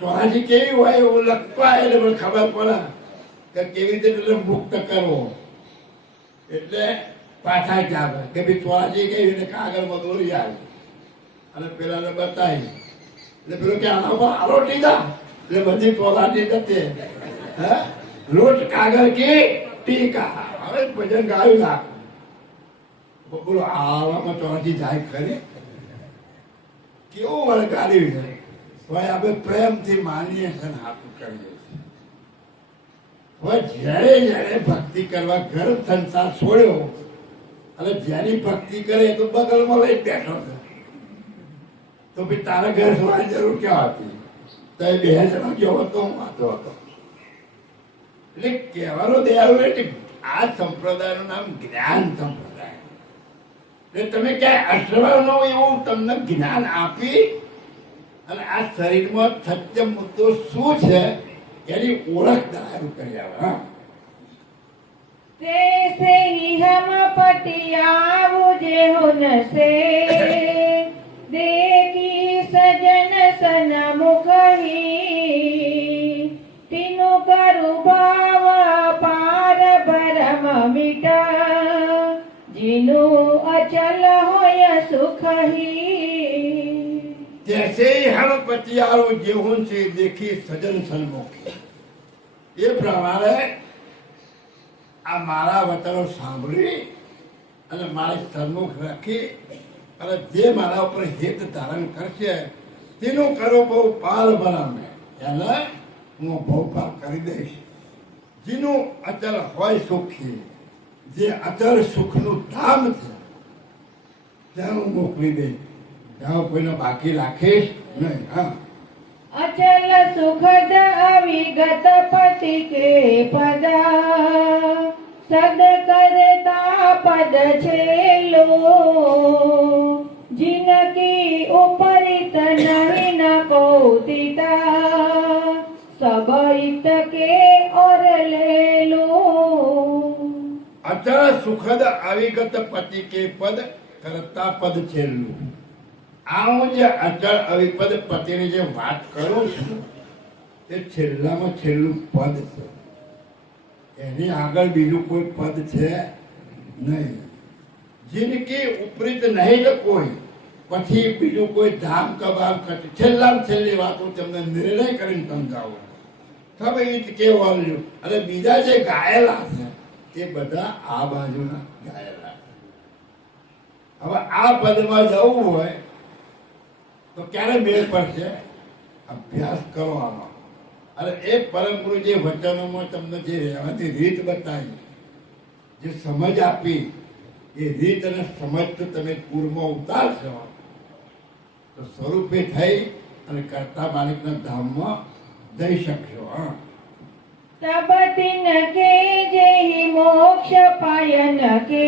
84 કેવી હોય એવું લખવા એટલે મને ખબર પડે કે કેવી રીતે એટલે મુક્ત કરવો. એટલે પાછા જ આવે કે ભાઈ 84 કેવી રીતે કાગળમાં દોરી આવે અને પેલાને બતાવી. એટલે પેલો કે આના પર આરોટી જા, એટલે બધી 84 જતે લોટ કાગળ કે ટીકા. હવે ભજન ગાયું ના બોલો, આવામાં 84 જાય ખરી? કેવું વળગાડ્યું છે ભાઈ. આપણે પ્રેમથી માનીએ છે ને હાથું કરીએ છીએ. હવે જ્યારે જ્યારે ભક્તિ કરવા ઘર સંસાર છોડ્યો અને જેની ભક્તિ કરે એ તો બગલમાં લઈ બેઠો છે, તો ભાઈ તારા ઘર છોડવાની જરૂર ક્યાં હતી? તો એ 2 જણા ગયો હતો, હું વાંધો હતો. એટલે કહેવાનો દેવાનું એટલે આ સંપ્રદાયનું નામ જ્ઞાન સંપ્રદાય. એટલે તમે ક્યાંય અશ્રવણનો એવું તમને જ્ઞાન આપી અને આ શરીરમાં સત્ય મુદ્દો શું છે એની ઓળખ દારું કરી આવે. હા, से ही हम पटिया जे हुनसे देखी सजन सन मुखही तीनु करु भाव पार भरम मिटा जिनु अचल होय सुखही. जैसे ही हम पतियारो जेहून से देखी सजन सन्मुखी, એ પ્રમાણે આ મારા વચનો સાંભળી અને મારી સન્મુખ રાખી અને જે મારા ઉપર હિત ધારણ કરશે તેનું કરો બહુ પાર બનાવે એને હું બહુ પાર કરી દઈશ. જેનું અચલ હોય સુખી, જે અચલ સુખનું ધામ છે ત્યાં હું મોકલી દઈશ, ત્યાં કોઈને બાકી રાખીશ નહીં. હા, अचल सुखद अविगत पति के पदा सद करता पद छेलो जिनकी उपरित नहीं न कौतिता सबहित के और ले लो. અચળ સુખદ અવિગત પતિ કે પદ કરતા પદ છેલ્લું. આ હું જે અચળ અવિપદ પતિની જે વાત કરું છું તે છેલ્લામાં છેલ્લું પદ છે. એની આગળ બીજું કોઈ પદ છે નહીં. જિનકી ઉપરીત નહીં કે કોઈ પછી બીજું કોઈ ધામ કબામ કરતી છેલ્લામાં છેલ્લી વાતો તમને નિર્ણય કરીને સમજાવું. હવે એ જ કહેવાનું. અને બીજા જે ગાયેલા છે એ બધા આ બાજુના ગાયેલા. હવે આ પદમાં જવું હોય તો ક્યારે મેળ પડશે? અભ્યાસ કરવાનો. અને એ પરમ ગુરુ જે વચનોમાં તમને જે રહેવાની રીત બતાવી, જે સમજ આપી, એ રીત અને સમજ તો તમે પૂરમાં ઉતારશો તો સ્વરૂપે થઈ અને કરતા માલિકના ધામમાં જઈ શકશો. હા, तब तिन के जेहि मोक्ष पायन के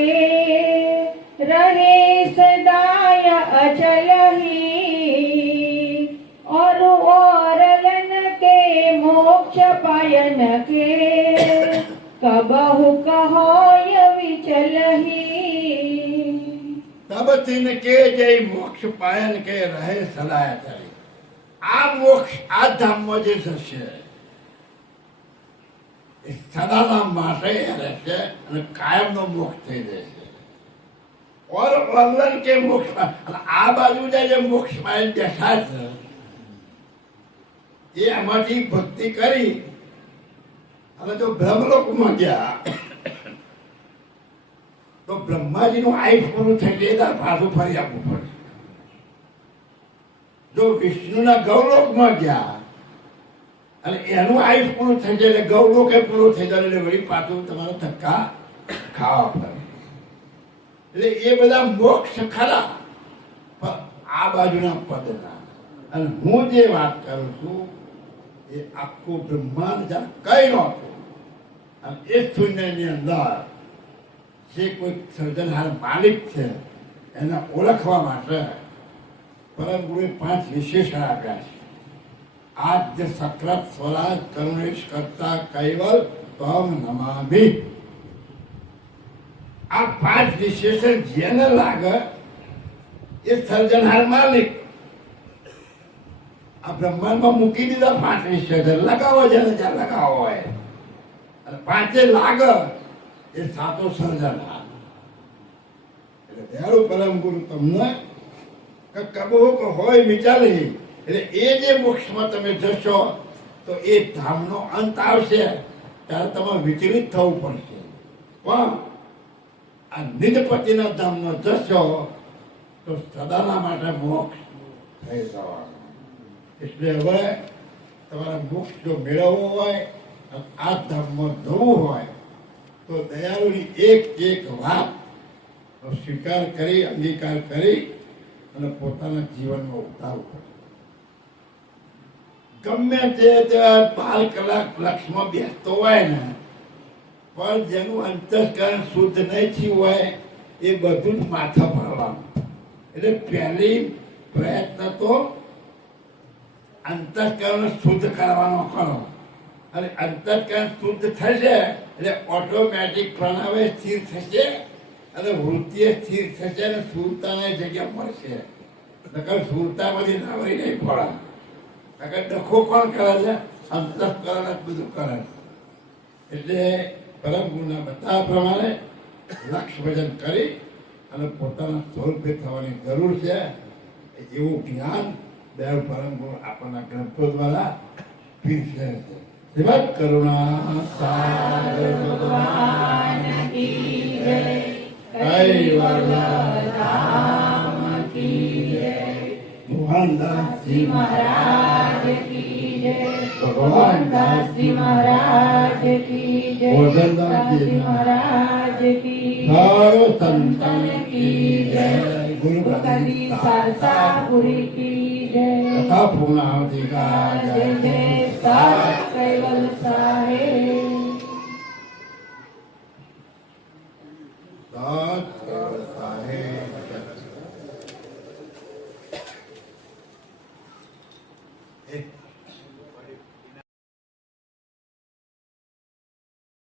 रहे सदाय अचल ही और औरलन के मोक्ष पायन के कबहु कहोय विचल ही. તબ તિન કે જય મોક્ષ પાયન કે રહે સદાય થઈ. આ મોક્ષ આ ધામમાં જે જશે એ સદાના માટે રહેશે અને કાયમનો મોક્ષ થઈ જશે. ઓર વર્ણન કે મોક્ષ, આ બાજુ જે મોક્ષ પાયન બેઠા છે એ આમાંથી ભક્તિ કરી અને જો બ્રહ્મલોકમાં ગયા તો બ્રહ્માજીનું આયુષ પૂરું થઈ જાય ત્યારે પાછું ફરી આપવું પડે. જો વિષ્ણુના ગૌલોકમાં ગયા અને એનું આયુષ પૂરું થઈ જાય એટલે ગૌલોકે પૂરું થઈ જાય એટલે વળી પાછું તમારો ધક્કા ખાવા પડે. એટલે એ બધા મોક્ષ ખરા પણ આ બાજુના પદના. અને હું જે વાત કરું છું એ આખું બ્રહ્માંડ જ્યાં કઈ નહોતું અને એ શૂન્યની અંદર જે કોઈ સર્જનહાર માલિક છે એને ઓળખવા માટે પરમ ગુરુએ 5 વિશેષણ આપ્યા છે. આદ્ય સક્રત સ્વરાજ કરુણેશ કરતા કૈવલ તમ નમામિ. આ 5 વિશેષણ જેને લાગે એ સર્જનહાર માલિક. આ બ્રહ્માંડમાં મૂકી દીધા 5 વિશેષણ, લગાવો જેને જ્યાં લગાવો હોય અને 5 લાગે એ સાચો સર્જનહાર. એટલે દયાળુ પરમ ગુરુ તમને કબો હોય વિચારી એટલે એ જે મોક્ષમાં તમે જશો તો એ ધામનો અંત આવશે ત્યારે તમારે વિચલિત થવું પડશે. પણ આ નિજપતિના ધામમાં જશો તો સદાના માટે મોક્ષ થઈ જવાનો. એટલે હવે તમારે મોક્ષ જો મેળવવો હોય અને આ ધામમાં જવું હોય તો દયાળુની એક વાત સ્વીકાર કરી, અંગીકાર કરી અને પોતાના જીવનમાં ઉતારવું પડે. ગમે તે 12 કલાક લક્ષમાં બેસતો હોય ને પણ જેનું અંતઃકરણ શુદ્ધ નહીં થયું હોય એ બધું જ માથા ભરવાનું. એટલે પહેલી પ્રયત્ન તો અંતઃકરણ શુદ્ધ કરવાનો કરો અને અંતઃકરણ શુદ્ધ થશે એટલે ઓટોમેટિક પ્રણાવે સ્થિર થશે અને વૃત્તિએ સ્થિર થશે અને સ્થૂળતાની જગ્યા મળશે. નકર સ્થૂળતામાંથી નાવરી નહીં પડે. નકર ડખો કોણ કરે છે? અંતઃકરણ જ બધું કરે. એટલે પરમ ગુરુના બતાવ્યા પ્રમાણે લક્ષ ભજન કરી અને પોતાના સ્વરૂપે થવાની જરૂર છે. એવું જ્ઞાન દેવ પરમ ગુરુ આપણના ગ્રંથો દ્વારા પીરસે છે. શ્રીમદ કરુણા સાગર ભગવાન કી જય. મોહનદાસજી महाराज की जय. भगवानदासजी महाराज की जय. गोवर्धनदासजी महाराज की जय. सारो संतन की जय. गुरु कली सरसापुरी की जय. तथा पूर्णावती का जय जय सात कैवल साहेब. सात साहेब एक